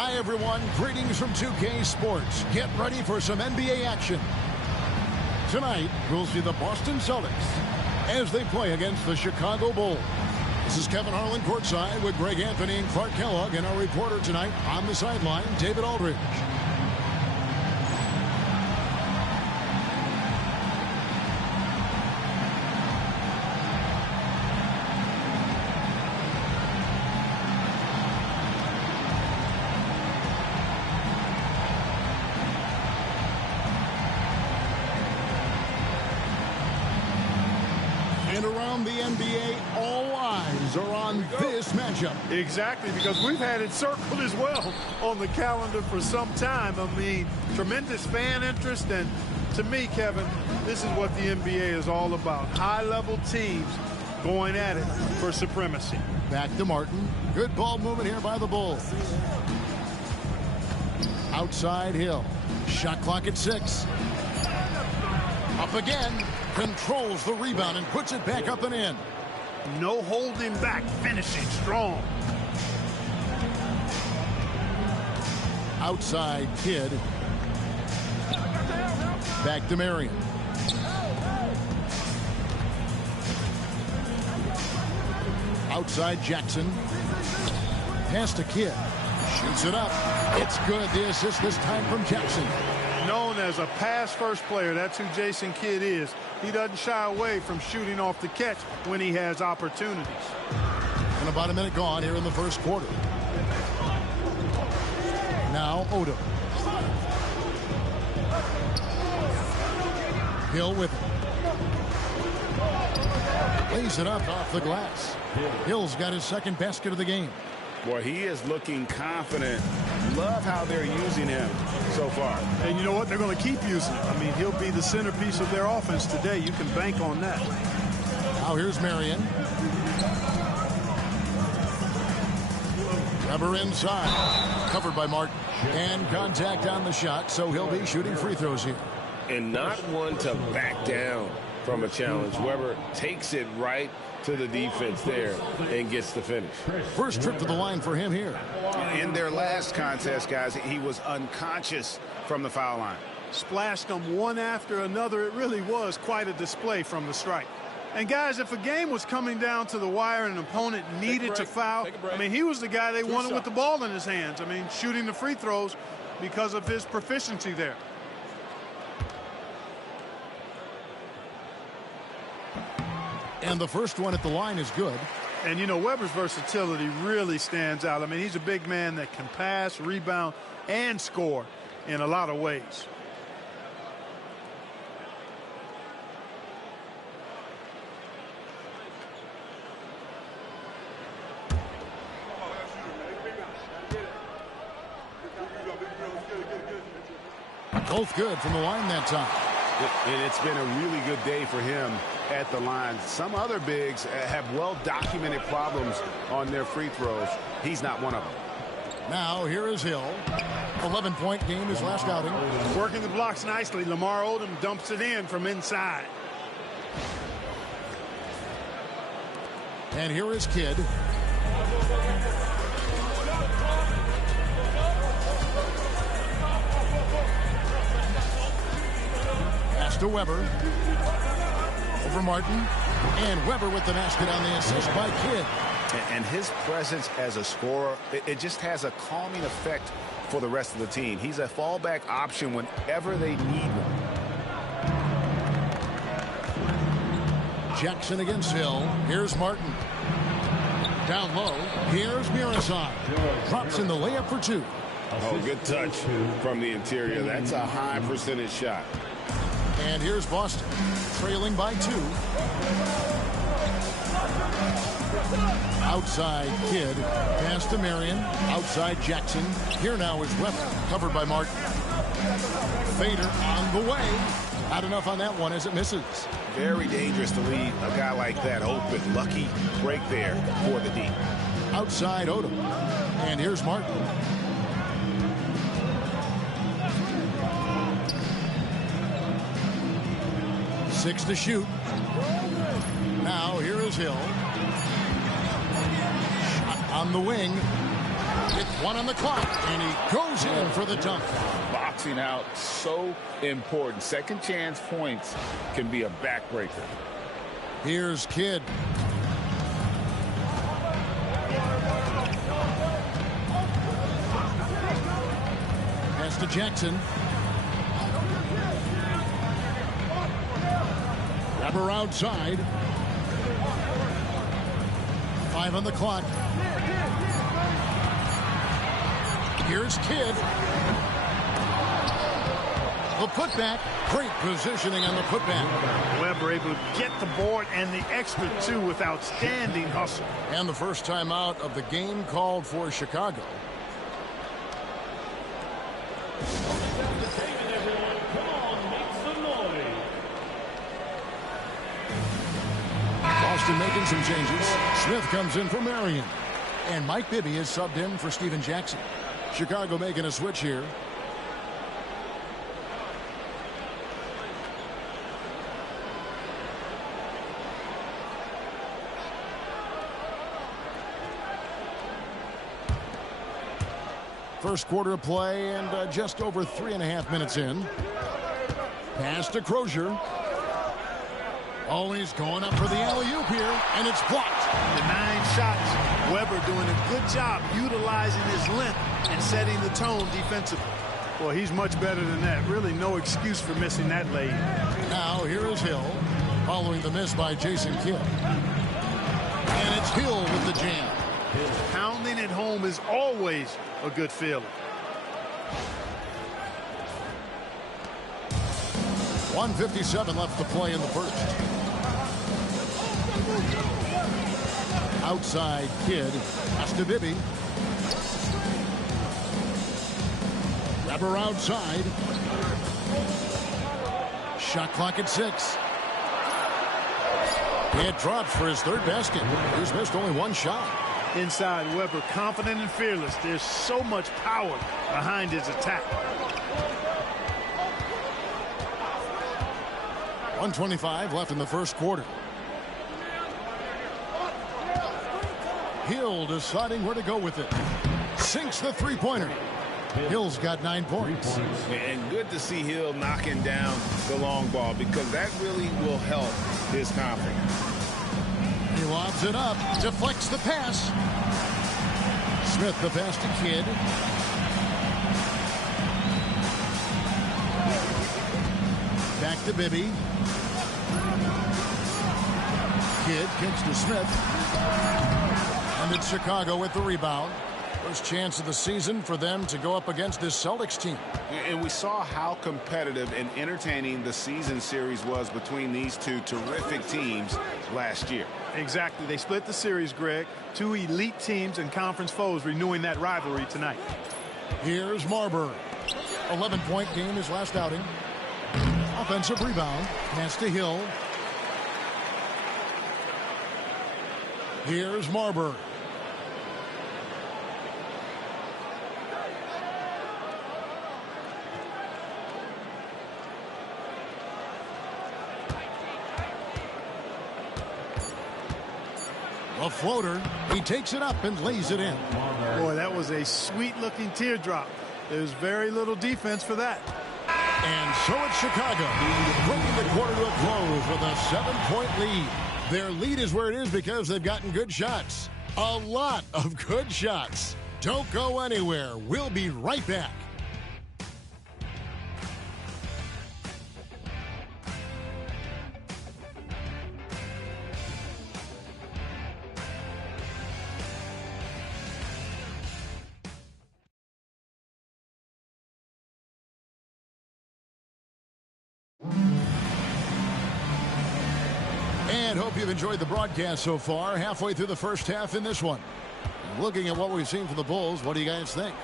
Hi, everyone. Greetings from 2K Sports. Get ready for some NBA action. Tonight, we'll see the Boston Celtics as they play against the Chicago Bulls. This is Kevin Harlan courtside with Greg Anthony and Clark Kellogg, and our reporter tonight on the sideline, David Aldridge. And around the NBA, all eyes are on this matchup. Exactly, because we've had it circled as well on the calendar for some time. I mean, tremendous fan interest, and to me, Kevin, this is what the NBA is all about. High-level teams going at it for supremacy. Back to Martin. Good ball movement here by the Bulls. Outside Hill. Shot clock at 6. Up again. Controls the rebound and puts it back up and in. No holding back, finishing strong. Outside Kidd. Back to Marion. Outside Jackson. Pass to Kidd. Shoots it up. It's good. The assist this time from Jackson. Known as a pass-first player, that's who Jason Kidd is. He doesn't shy away from shooting off the catch when he has opportunities. And about a minute gone here in the first quarter. Now Odom. Hill with it. Lays it up off the glass. Hill's got his second basket of the game. Boy, he is looking confident. Love how they're using him so far. And you know what? They're going to keep using him. I mean, he'll be the centerpiece of their offense today. You can bank on that. Now here's Marion. Weber inside. Covered by Martin. And contact on the shot, so he'll be shooting free throws here. And not one to back down from a challenge. Weber takes it right to the defense there and gets the finish. First trip to the line for him here. In their last contest, guys, he was unconscious from the foul line. Splashed them one after another. It really was quite a display from the strike. And, guys, if a game was coming down to the wire and an opponent needed to foul, I mean, he was the guy they wanted with the ball in his hands. I mean, shooting the free throws because of his proficiency there. And the first one at the line is good. And, you know, Weber's versatility really stands out. I mean, he's a big man that can pass, rebound, and score in a lot of ways. Both good from the line that time. And it's been a really good day for him at the line. Some other bigs have well-documented problems on their free throws. He's not one of them. Now here is Hill. 11-point game his last outing. Working the blocks nicely. Lamar Odom dumps it in from inside. And here is Kidd. Pass to Weber. Over Martin. And Weber with the basket on the assist by Kidd. And his presence as a scorer, it just has a calming effect for the rest of the team. He's a fallback option whenever they need one. Jackson against Hill. Here's Martin. Down low. Here's Miroslav. Drops in the layup for two. Oh, good touch from the interior. That's a high percentage shot. And here's Boston, trailing by 2. Outside Kidd, pass to Marion. Outside Jackson. Here now is Weber, covered by Martin. Fader on the way. Not enough on that one as it misses. Very dangerous to leave a guy like that open. Lucky break there for the D. Outside Odom. And here's Martin. Six to shoot. Now here is Hill. Shot on the wing. It's one on the clock, and he goes in for the dunk. Boxing out, so important. Second chance points can be a backbreaker. Here's Kidd. Pass to Jackson. Grabber outside. 5 on the clock. Here's Kidd. The putback. Great positioning on the putback. Weber able to get the board and the extra 2 with outstanding hustle. And the first time out of the game called for Chicago. Boston making some changes. Smith comes in for Marion. And Mike Bibby is subbed in for Steven Jackson. Chicago making a switch here. First quarter of play and just over 3.5 minutes in. Pass to Crozier. Oh, he's going up for the alley-oop here, and it's blocked. The 9 shots. Weber doing a good job utilizing his length and setting the tone defensively. Well, he's much better than that. Really no excuse for missing that lay. Now here is Hill, following the miss by Jason Kidd. And it's Hill with the jam. Pounding it home is always a good feeling. 1:57 left to play in the first. Outside Kidd. Pass to Bibby. Grabber outside. Shot clock at 6. It drops for his 3rd basket. He's missed only 1 shot. Inside, Weber confident and fearless. There's so much power behind his attack. 1:25 left in the first quarter. Hill deciding where to go with it. Sinks the 3-pointer. Hill's got 9 points. And good to see Hill knocking down the long ball because that really will help his confidence. He lobs it up. Deflects the pass. Smith the pass to Kidd. Back to Bibby. Kidd kicks to Smith. And it's Chicago with the rebound. First chance of the season for them to go up against this Celtics team. And we saw how competitive and entertaining the season series was between these two terrific teams last year. Exactly. They split the series, Greg. 2 elite teams and conference foes renewing that rivalry tonight. Here's Marbury. 11-point game his last outing. Offensive rebound. Pass to Hill. Here's Marbury. A floater. He takes it up and lays it in. Boy, that was a sweet-looking teardrop. There's very little defense for that. And so it's Chicago, bringing the quarter to a close with a 7-point lead. Their lead is where it is because they've gotten good shots. A lot of good shots. Don't go anywhere. We'll be right back. And hope you've enjoyed the broadcast so far. Halfway through the first half in this one. Looking at what we've seen from the Bulls, what do you guys think?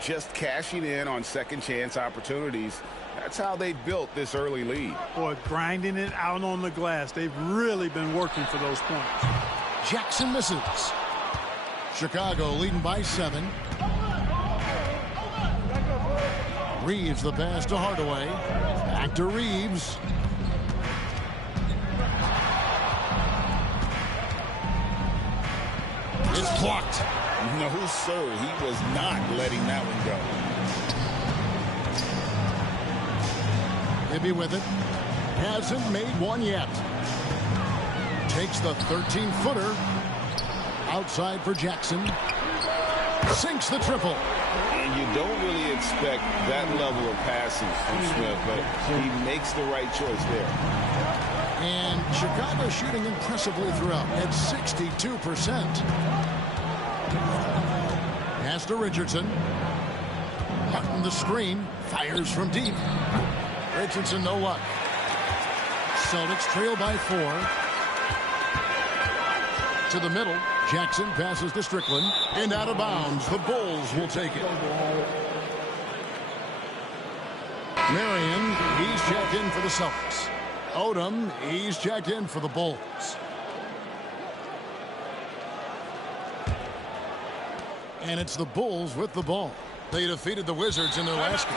Just cashing in on second chance opportunities. That's how they built this early lead. Boy, grinding it out on the glass. They've really been working for those points. Jackson misses. Chicago leading by 7. Reeves the pass to Hardaway. Back to Reeves. It's blocked. No, sir. He was not letting that one go. Gibby with it. Hasn't made one yet. Takes the 13-footer. Outside for Jackson. Sinks the triple. And you don't really expect that level of passing from Smith, but he makes the right choice there. And Chicago shooting impressively throughout at 62%. Pass to Richardson. Martin the screen. Fires from deep. Richardson no luck. Celtics trail by 4. To the middle. Jackson passes to Strickland. And out of bounds. The Bulls will take it. Marion, he's checked in for the Celtics. Odom, he's checked in for the Bulls. And it's the Bulls with the ball. They defeated the Wizards in their last game.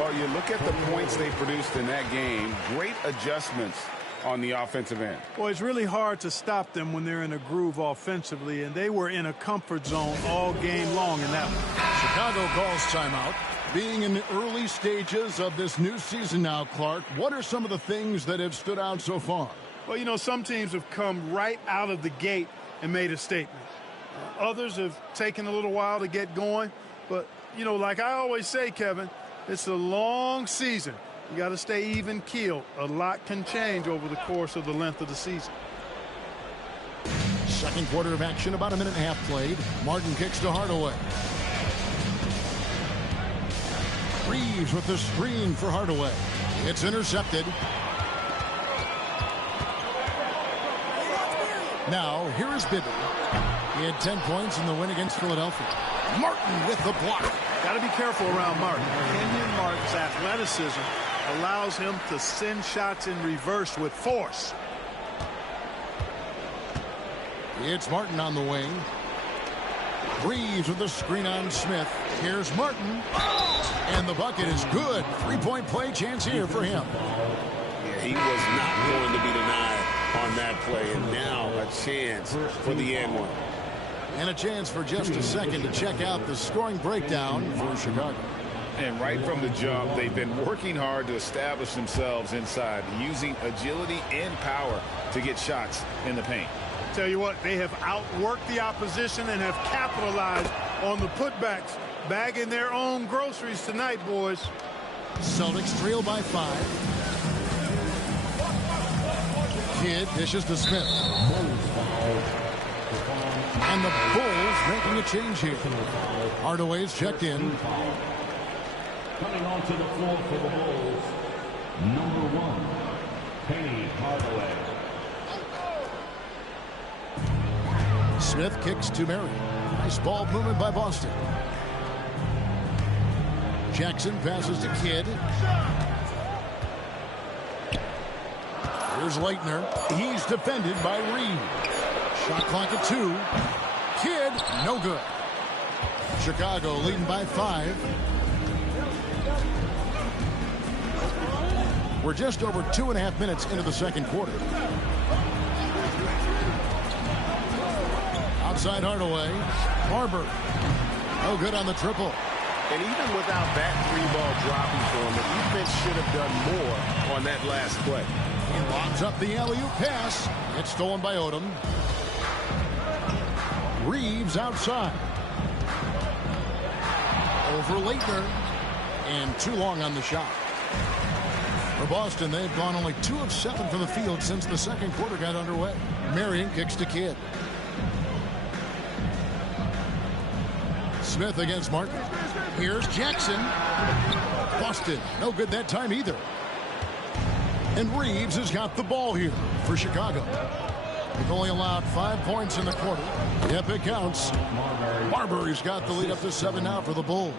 Well, you look at the points they produced in that game. Great adjustments on the offensive end. Well, it's really hard to stop them when they're in a groove offensively, and they were in a comfort zone all game long in that one. Chicago calls timeout. Being in the early stages of this new season now, Clark, what are some of the things that have stood out so far? Well, you know, some teams have come right out of the gate and made a statement. Others have taken a little while to get going. But, you know, like I always say, Kevin, it's a long season. You got to stay even keeled. A lot can change over the course of the length of the season. Second quarter of action, about a minute and a half played. Martin kicks to Hardaway. Reeves with the screen for Hardaway. It's intercepted. Now, here is Bibby. He had 10 points in the win against Philadelphia. Martin with the block. Got to be careful around Martin. Kenyon Martin's athleticism allows him to send shots in reverse with force. It's Martin on the wing. Reeves with the screen on Smith. Here's Martin. And the bucket is good. Three-point play chance here for him. Yeah, he was not going to be denied on that play. And now a chance for the and one. And a chance for just a second to check out the scoring breakdown for Chicago. And right from the jump, they've been working hard to establish themselves inside, using agility and power to get shots in the paint. Tell you what, they have outworked the opposition and have capitalized on the putbacks, bagging their own groceries tonight, boys. Celtics trail by 5. Kidd dishes to Smith. And the Bulls making a change here. Hardaway's checked in. Coming onto the floor for the Bulls, number 1, Penny Hardaway. Smith kicks to Marion. Nice ball movement by Boston. Jackson passes to Kidd. Here's Leitner. He's defended by Reed. Shot clock at 2. Kidd, no good. Chicago leading by 5. We're just over 2.5 minutes into the second quarter. Outside Hardaway. Barber. No good on the triple. And even without that 3-ball dropping for him, the defense should have done more on that last play. He lobs up the alley-oop pass. It's stolen by Odom. Reeves outside. Over Leitner. And too long on the shot. For Boston, they've gone only 2 of 7 from the field since the second quarter got underway. Marion kicks to Kidd. Smith against Martin. Here's Jackson. Boston, no good that time either. And Reeves has got the ball here for Chicago. They've only allowed 5 points in the quarter. Yep, it counts. Barber's got the lead up to 7 now for the Bulls.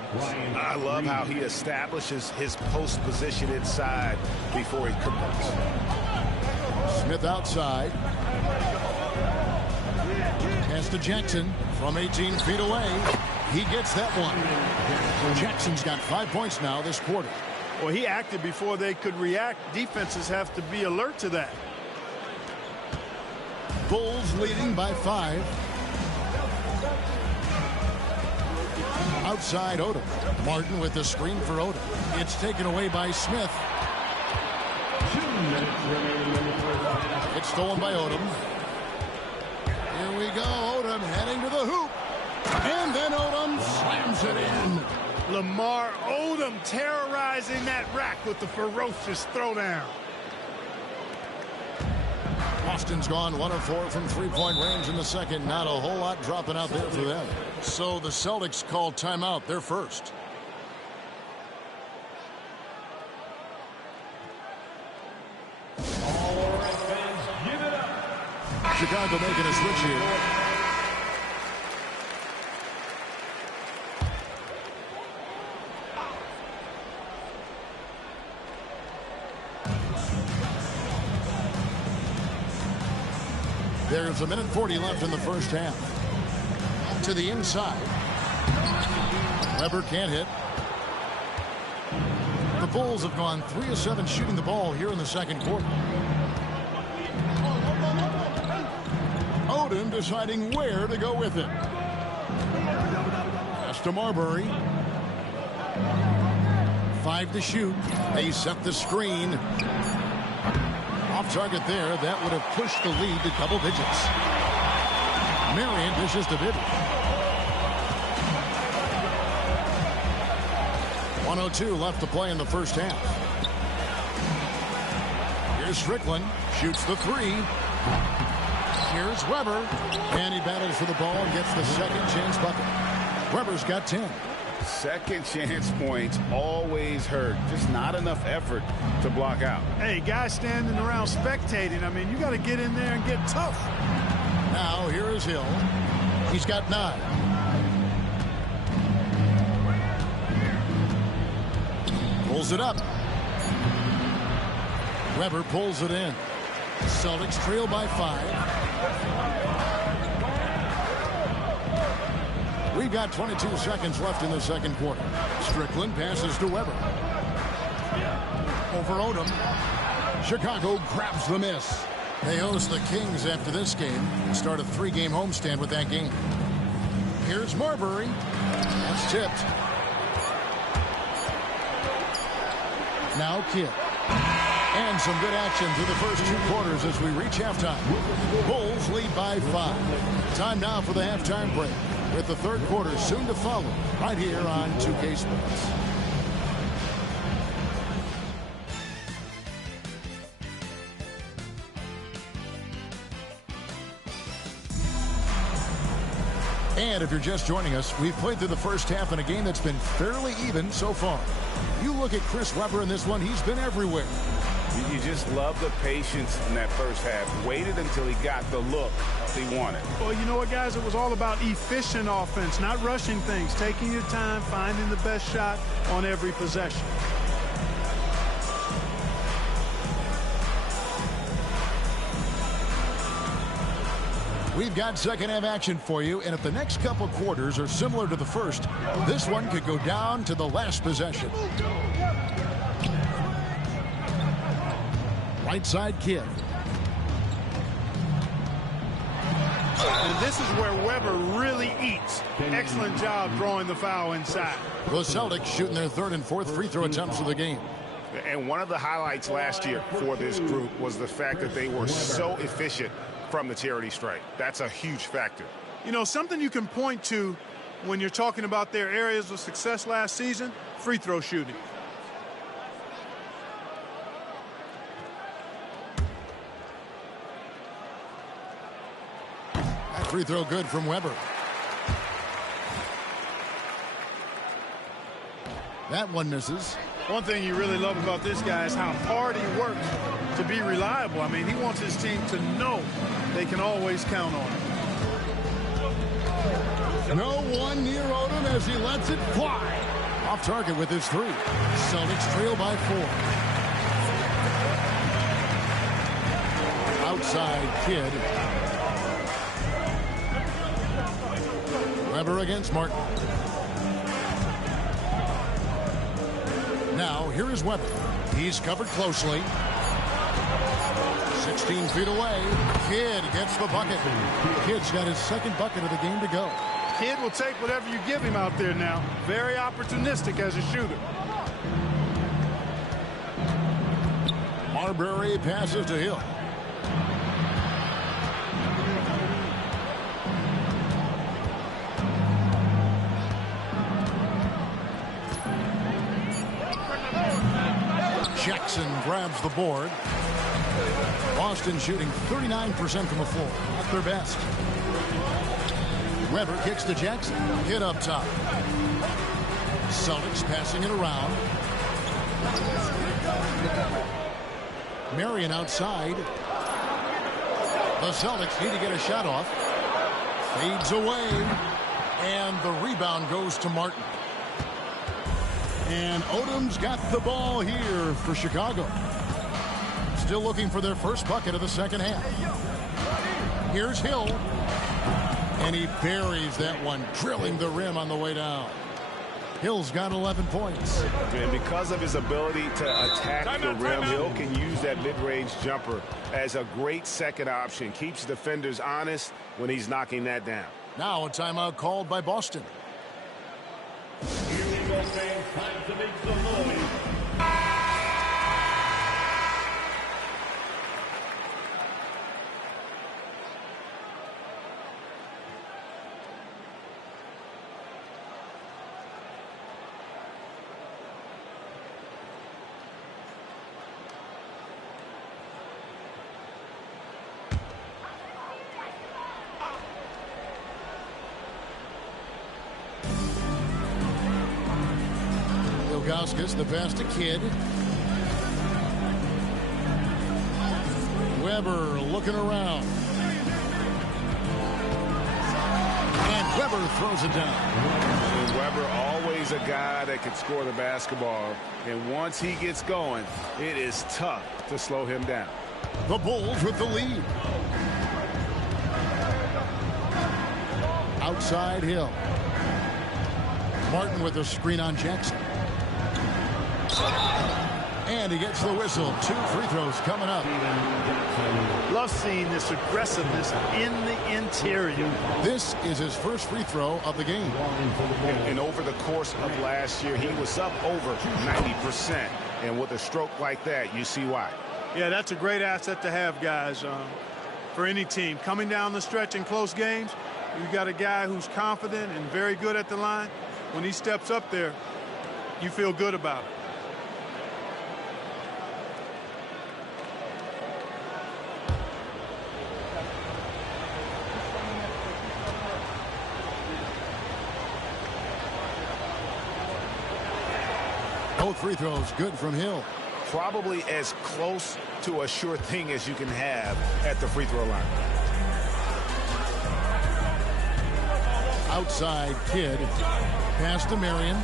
I love how he establishes his post position inside before he converts. Smith outside. Pass to Jackson from 18 feet away. He gets that one. Jackson's got 5 points now this quarter. Well, he acted before they could react. Defenses have to be alert to that. Bulls leading by 5. Outside Odom. Martin with the screen for Odom. It's taken away by Smith. 2 minutes remaining in the first. It's stolen by Odom. Here we go. Odom heading to the hoop. And then Odom slams it in. Lamar Odom terrorizing that rack with the ferocious throwdown. Boston's gone 1 of 4 from three-point range in the second. Not a whole lot dropping out there for them. So the Celtics called timeout. They're first. All right, fans, give it up. Chicago making a switch here. There's a minute 40 left in the first half. To the inside. Weber can't hit. The Bulls have gone 3 of 7 shooting the ball here in the second quarter. Odom deciding where to go with it. Pass to Marbury. 5 to shoot. They set the screen. Off target there. That would have pushed the lead to double digits. Marion dishes to Bibby. 1:02 left to play in the first half. Here's Strickland. Shoots the 3. Here's Weber. And he battles for the ball and gets the second chance bucket. Weber's got 10. Second chance points always hurt. Just not enough effort to block out. Hey, guys standing around spectating. I mean, you got to get in there and get tough. Now here is Hill. He's got 9. Pulls it up. Weber pulls it in. Celtics trail by 5. We've got 22 seconds left in the second quarter. Strickland passes to Weber. Over Odom. Chicago grabs the miss. They host the Kings after this game. Start a 3-game homestand with that game. Here's Marbury. That's tipped. Now Kidd. And some good action through the first 2 quarters as we reach halftime. Bulls lead by 5. Time now for the halftime break, with the third quarter soon to follow right here on 2K Sports. And if you're just joining us, we've played through the first half in a game that's been fairly even so far. You look at Chris Webber in this one, he's been everywhere. You just love the patience in that first half. Waited until he got the look he wanted. Well, you know what, guys? It was all about efficient offense, not rushing things, taking your time, finding the best shot on every possession. We've got second half action for you, and if the next couple quarters are similar to the first, this one could go down to the last possession. Right side Kidd. And this is where Weber really eats. Excellent job drawing the foul inside. The Celtics shooting their 3rd and 4th free throw attempts of the game. And one of the highlights last year for this group was the fact that they were so efficient from the charity stripe. That's a huge factor. You know, something you can point to when you're talking about their areas of success last season, free throw shooting. That free throw good from Weber. That one misses. One thing you really love about this guy is how hard he works to be reliable. I mean, he wants his team to know they can always count on him. No one near Odom as he lets it fly. Off target with his 3. Celtics trail by 4. Outside Kidd. Weber against Martin. Now, here is Weber. He's covered closely. 16 feet away. Kidd gets the bucket. Kidd's got his second bucket of the game to go. Kidd will take whatever you give him out there now. Very opportunistic as a shooter. Marbury passes to Hill. Jackson grabs the board. Boston shooting 39% from the floor. At their best. Weber kicks to Jackson. Hit up top. Celtics passing it around. Marion outside. The Celtics need to get a shot off. Fades away. And the rebound goes to Martin. And Odom's got the ball here for Chicago. Still looking for their first bucket of the second half. Here's Hill. And he buries that one, drilling the rim on the way down. Hill's got 11 points. And because of his ability to attack the rim, Hill can use that mid-range jumper as a great second option. Keeps defenders honest when he's knocking that down. Now a timeout called by Boston. Here we go, fans. Time to make some noise. Ilgauskas, the pass to Kidd. Weber looking around. And Weber throws it down. And Weber, always a guy that can score the basketball. And once he gets going, it is tough to slow him down. The Bulls with the lead. Outside Hill. Martin with a screen on Jackson. And he gets the whistle. 2 free throws coming up. Love seeing this aggressiveness in the interior. This is his first free throw of the game. And over the course of last year, he was up over 90%. And with a stroke like that, you see why. Yeah, that's a great asset to have, guys, for any team. Coming down the stretch in close games, you got a guy who's confident and very good at the line. When he steps up there, you feel good about it. Both free throws good from Hill. Probably as close to a sure thing as you can have at the free throw line. Outside Kidd. Pass to Marion.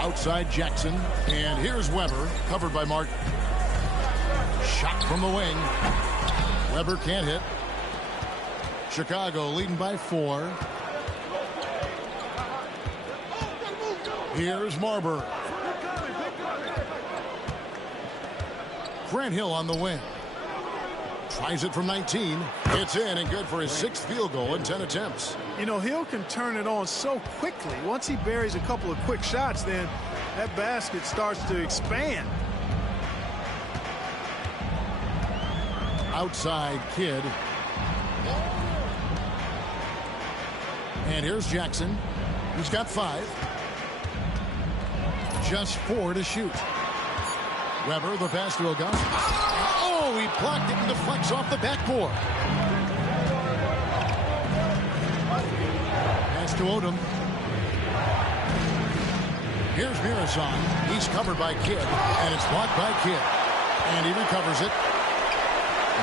Outside Jackson. And here's Weber, covered by Martin. Shot from the wing. Weber can't hit. Chicago leading by 4. Here's Marbury. Grant Hill on the wing. Tries it from 19. It's in and good for his 6th field goal in 10 attempts. You know, Hill can turn it on so quickly. Once he buries a couple of quick shots, then that basket starts to expand. Outside Kidd. And here's Jackson. He's got 5. Just 4 to shoot. Weber, the pass to Ilgauskas. Oh, he blocked it and deflects off the backboard. Pass to Odom. Here's Mirasan. He's covered by Kidd, and it's blocked by Kidd. And he recovers it.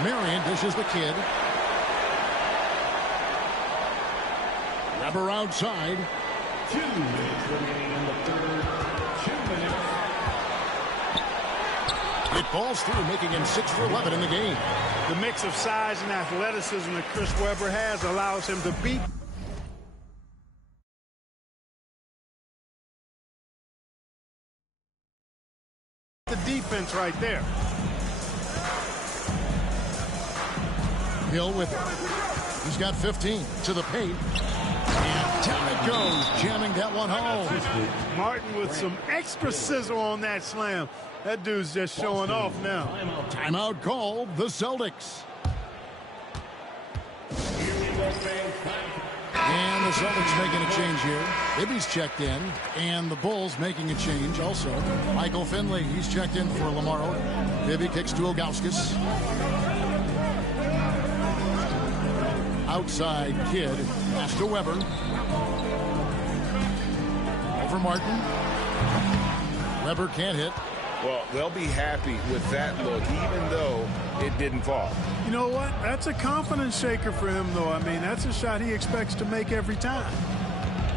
Marion dishes the Kidd. Weber outside. 2 minutes remaining in the third. 2 minutes. It falls through, making him 6 for 11 in the game. The mix of size and athleticism that Chris Webber has allows him to beat the defense right there. Hill with it. He's got 15 to the paint. And down it goes, jamming that one home. Martin with some extra sizzle on that slam. That dude's just showing off now. Timeout called the Celtics. And the Celtics making a change here. Ibby's checked in. And the Bulls making a change also. Michael Finley, he's checked in for Lamaro. Ibby kicks to Ilgauskas. Outside Kidd. Pass to Weber. Over Martin. Weber can't hit. Well, they'll be happy with that look, even though it didn't fall. You know what? That's a confidence shaker for him, though. I mean, that's a shot he expects to make every time.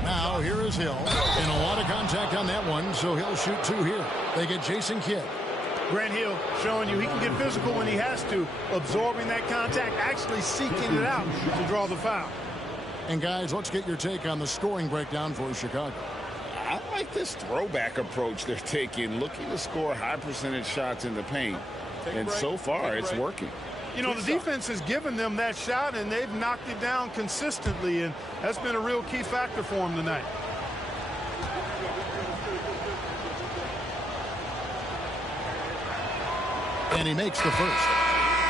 Now, here is Hill. And a lot of contact on that one, so he'll shoot two here. They get Jason Kidd. Grant Hill showing you he can get physical when he has to, absorbing that contact, actually seeking it out to draw the foul. And, guys, let's get your take on the scoring breakdown for Chicago. I like this throwback approach they're taking, looking to score high percentage shots in the paint. And so far, it's working. You know, the defense has given them that shot, and they've knocked it down consistently, and that's been a real key factor for them tonight. And he makes the first.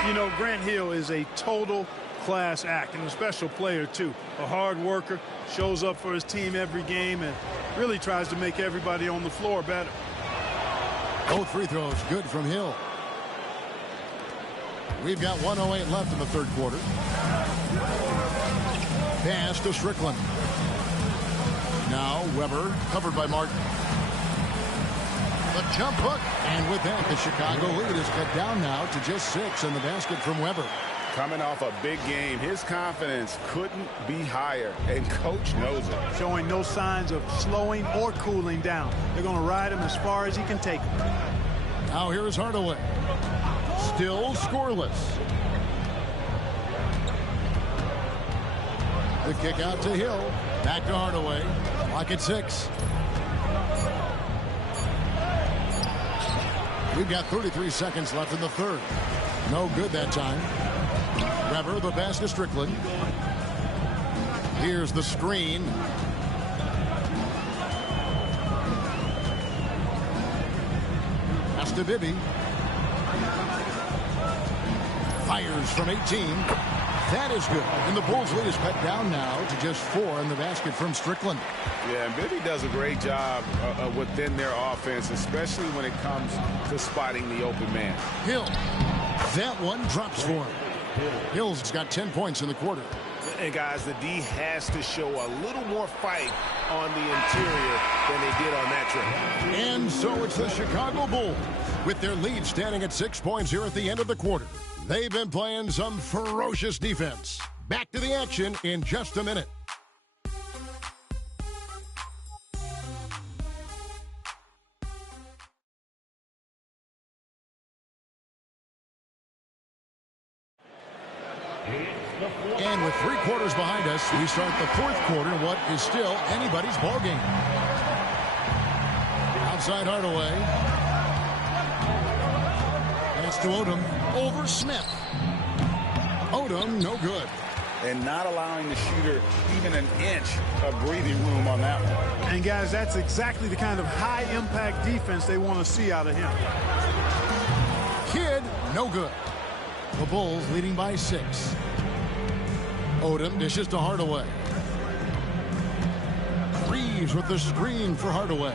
You know, Grant Hill is a total class act and a special player, too. A hard worker, shows up for his team every game, and really tries to make everybody on the floor better. Both free throws good from Hill. We've got 1:08 left in the third quarter. Pass to Strickland. Now Weber covered by Martin. The jump hook. And with that, the Chicago lead is cut down now to just 6 in the basket from Weber. Coming off a big game, his confidence couldn't be higher, and coach knows it. Showing no signs of slowing or cooling down. They're going to ride him as far as he can take him. Now here is Hardaway. Still scoreless. The kick out to Hill. Back to Hardaway. Clock at 6. We've got 33 seconds left in the third. No good that time. Weber, the pass to Strickland. Here's the screen. Pass to Bibby. Fires from 18. That is good. And the Bulls lead is cut down now to just 4 in the basket from Strickland. Yeah, and Bibby does a great job within their offense, especially when it comes to spotting the open man. Hill. That one drops for him. Hill's got 10 points in the quarter. And, guys, the D has to show a little more fight on the interior than they did on that trip. And so it's the Chicago Bulls with their lead standing at 6 points here at the end of the quarter. They've been playing some ferocious defense. Back to the action in just a minute. And with 3 quarters behind us, we start the fourth quarter, what is still anybody's ball game. Outside Hardaway. Pass to Odom. Over Smith. Odom, no good. And not allowing the shooter even an inch of breathing room on that one. And, guys, that's exactly the kind of high-impact defense they want to see out of him. Kidd, no good. The Bulls leading by 6. Odom dishes to Hardaway. Reeves with the screen for Hardaway.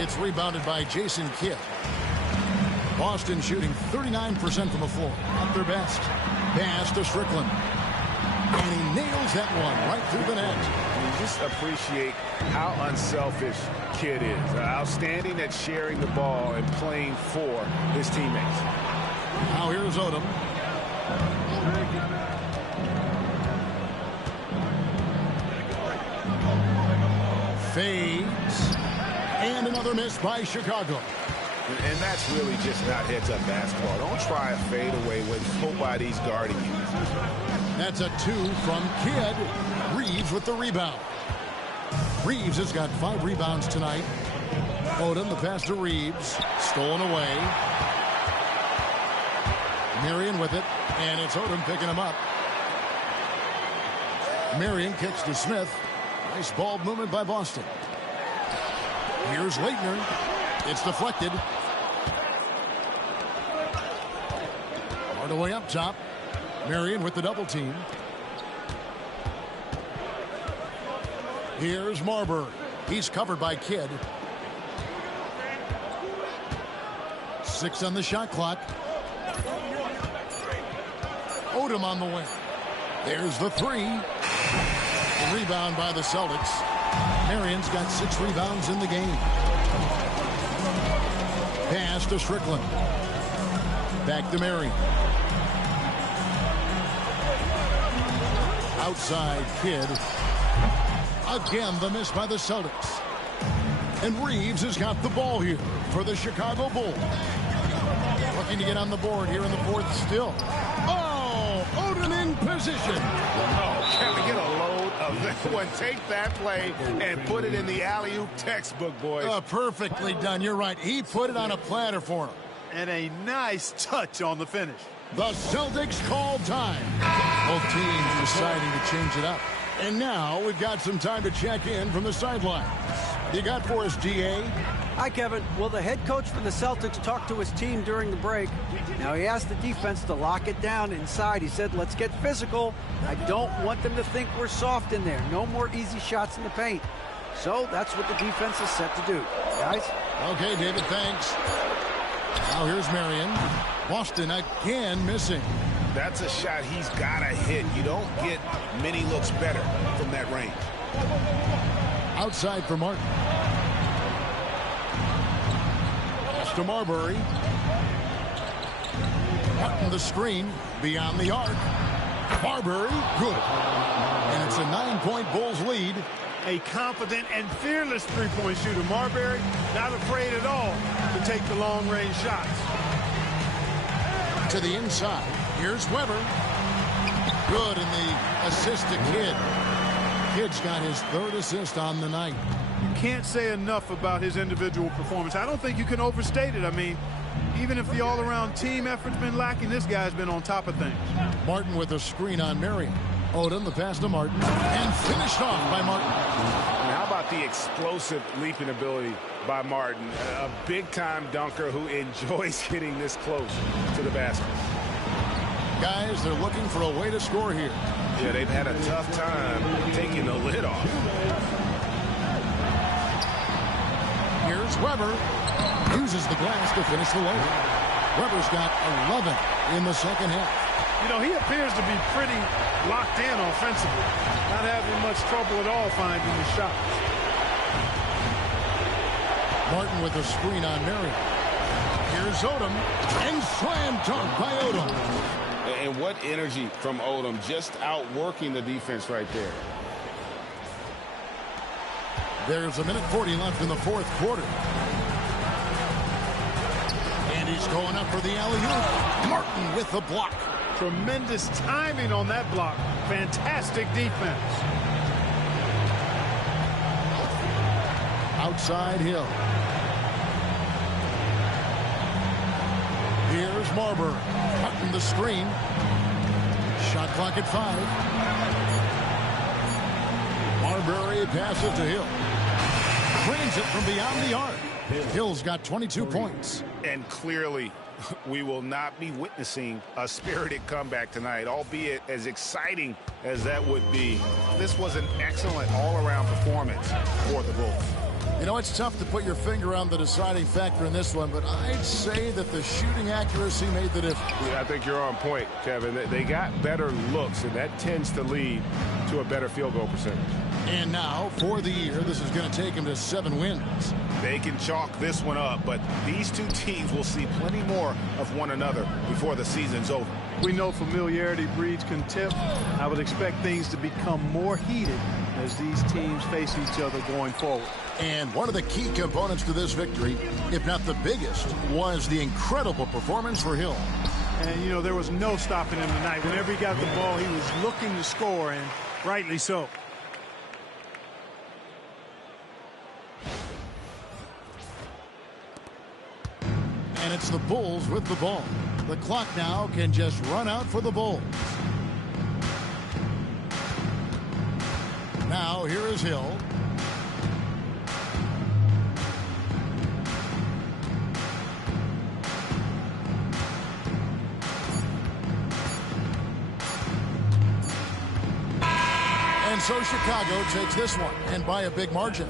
It's rebounded by Jason Kidd. Boston shooting 39% from the floor. At their best. Pass to Strickland. And he nails that one right through the net. You just appreciate how unselfish Kidd is. Outstanding at sharing the ball and playing for his teammates. Now here's Odom. Fades. And another miss by Chicago. And that's really just not heads-up basketball. Don't try a fadeaway when nobody's guarding you. That's a 2 from Kidd. Reeves with the rebound. Reeves has got 5 rebounds tonight. Odom, the pass to Reeves. Stolen away. Marion with it, and it's Odom picking him up. Marion kicks to Smith. Nice ball movement by Boston. Here's Leitner. It's deflected. Hardaway up top. Marion with the double team. Here's Marbury. He's covered by Kidd. 6 on the shot clock. Odom on the wing. There's the 3. The rebound by the Celtics. Marion's got 6 rebounds in the game. Pass to Strickland. Back to Marion. Outside Kidd. Again, the miss by the Celtics. And Reeves has got the ball here for the Chicago Bulls. Looking to get on the board here in the 4th still. Oh, Odom in position. Oh, can we get a load of that one? Take that play and put it in the alley-oop textbook, boys. Perfectly done. You're right. He put it on a platter for him. And a nice touch on the finish. The Celtics call time. Both teams deciding to change it up. And now we've got some time to check in from the sidelines. You got for us, GA? Hi, Kevin. Well, the head coach for the Celtics talked to his team during the break. Now, he asked the defense to lock it down inside. He said, let's get physical. I don't want them to think we're soft in there. No more easy shots in the paint. So that's what the defense is set to do. Guys? Okay, David, thanks. Now here's Marion. Boston again missing. That's a shot he's got to hit. You don't get many looks better from that range. Outside for Martin. Pass to Marbury. Martin the screen. Beyond the arc. Marbury, good. And it's a 9-point Bulls lead. A confident and fearless three-point shooter. Marbury, not afraid at all to take the long-range shots. To the inside. Here's Weber. Good, and the assist to Kidd. Kidd's got his 3rd assist on the night. You can't say enough about his individual performance. I don't think you can overstate it. I mean, even if the all-around team effort's been lacking, this guy's been on top of things. Martin with a screen on Marion. Odom, the pass to Martin, and finished off by Martin. And how about the explosive leaping ability by Martin? A big-time dunker who enjoys hitting this close to the basket. Guys, they're looking for a way to score here. Yeah, they've had a tough time taking the lid off. Here's Weber. Uses the glass to finish the load. Weber's got 11 in the second half. You know, he appears to be pretty locked in offensively. Not having much trouble at all finding the shots. Martin with a screen on Marion. Here's Odom. And slam dunk by Odom. And what energy from Odom, just outworking the defense right there. There's 1:40 left in the 4th quarter. And he's going up for the alley-oop. Martin with the block. Tremendous timing on that block. Fantastic defense. Outside Hill. Here's Marbury. Cutting the screen. Shot clock at 5. Marbury passes to Hill. Drains it from beyond the arc. Hill's got 22 points. And clearly, we will not be witnessing a spirited comeback tonight, albeit as exciting as that would be. This was an excellent all-around performance for the Bulls. You know, it's tough to put your finger on the deciding factor in this one, but I'd say that the shooting accuracy made the difference. Yeah, I think you're on point, Kevin. They got better looks, and that tends to lead to a better field goal percentage. And now, for the year, this is going to take him to 7 wins. They can chalk this one up, but these two teams will see plenty more of one another before the season's over. We know familiarity breeds contempt. I would expect things to become more heated as these teams face each other going forward. And one of the key components to this victory, if not the biggest, was the incredible performance for Hill. And, you know, there was no stopping him tonight. Whenever he got the ball, he was looking to score, and rightly so. And it's the Bulls with the ball. The clock now can just run out for the Bulls. Now here is Hill. And so Chicago takes this one, and by a big margin.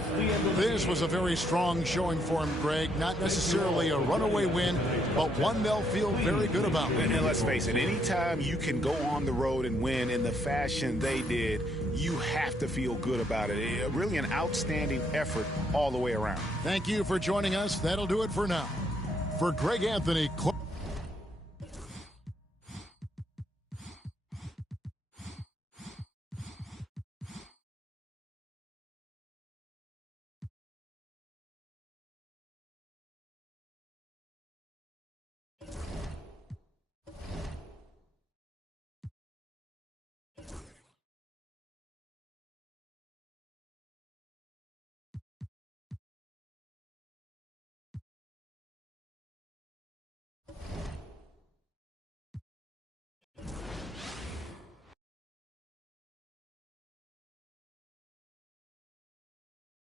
This was a very strong showing for him, Greg. Not necessarily a runaway win, but one they'll feel very good about. And let's face it, anytime you can go on the road and win in the fashion they did, you have to feel good about it. Really an outstanding effort all the way around. Thank you for joining us. That'll do it for now. For Greg Anthony.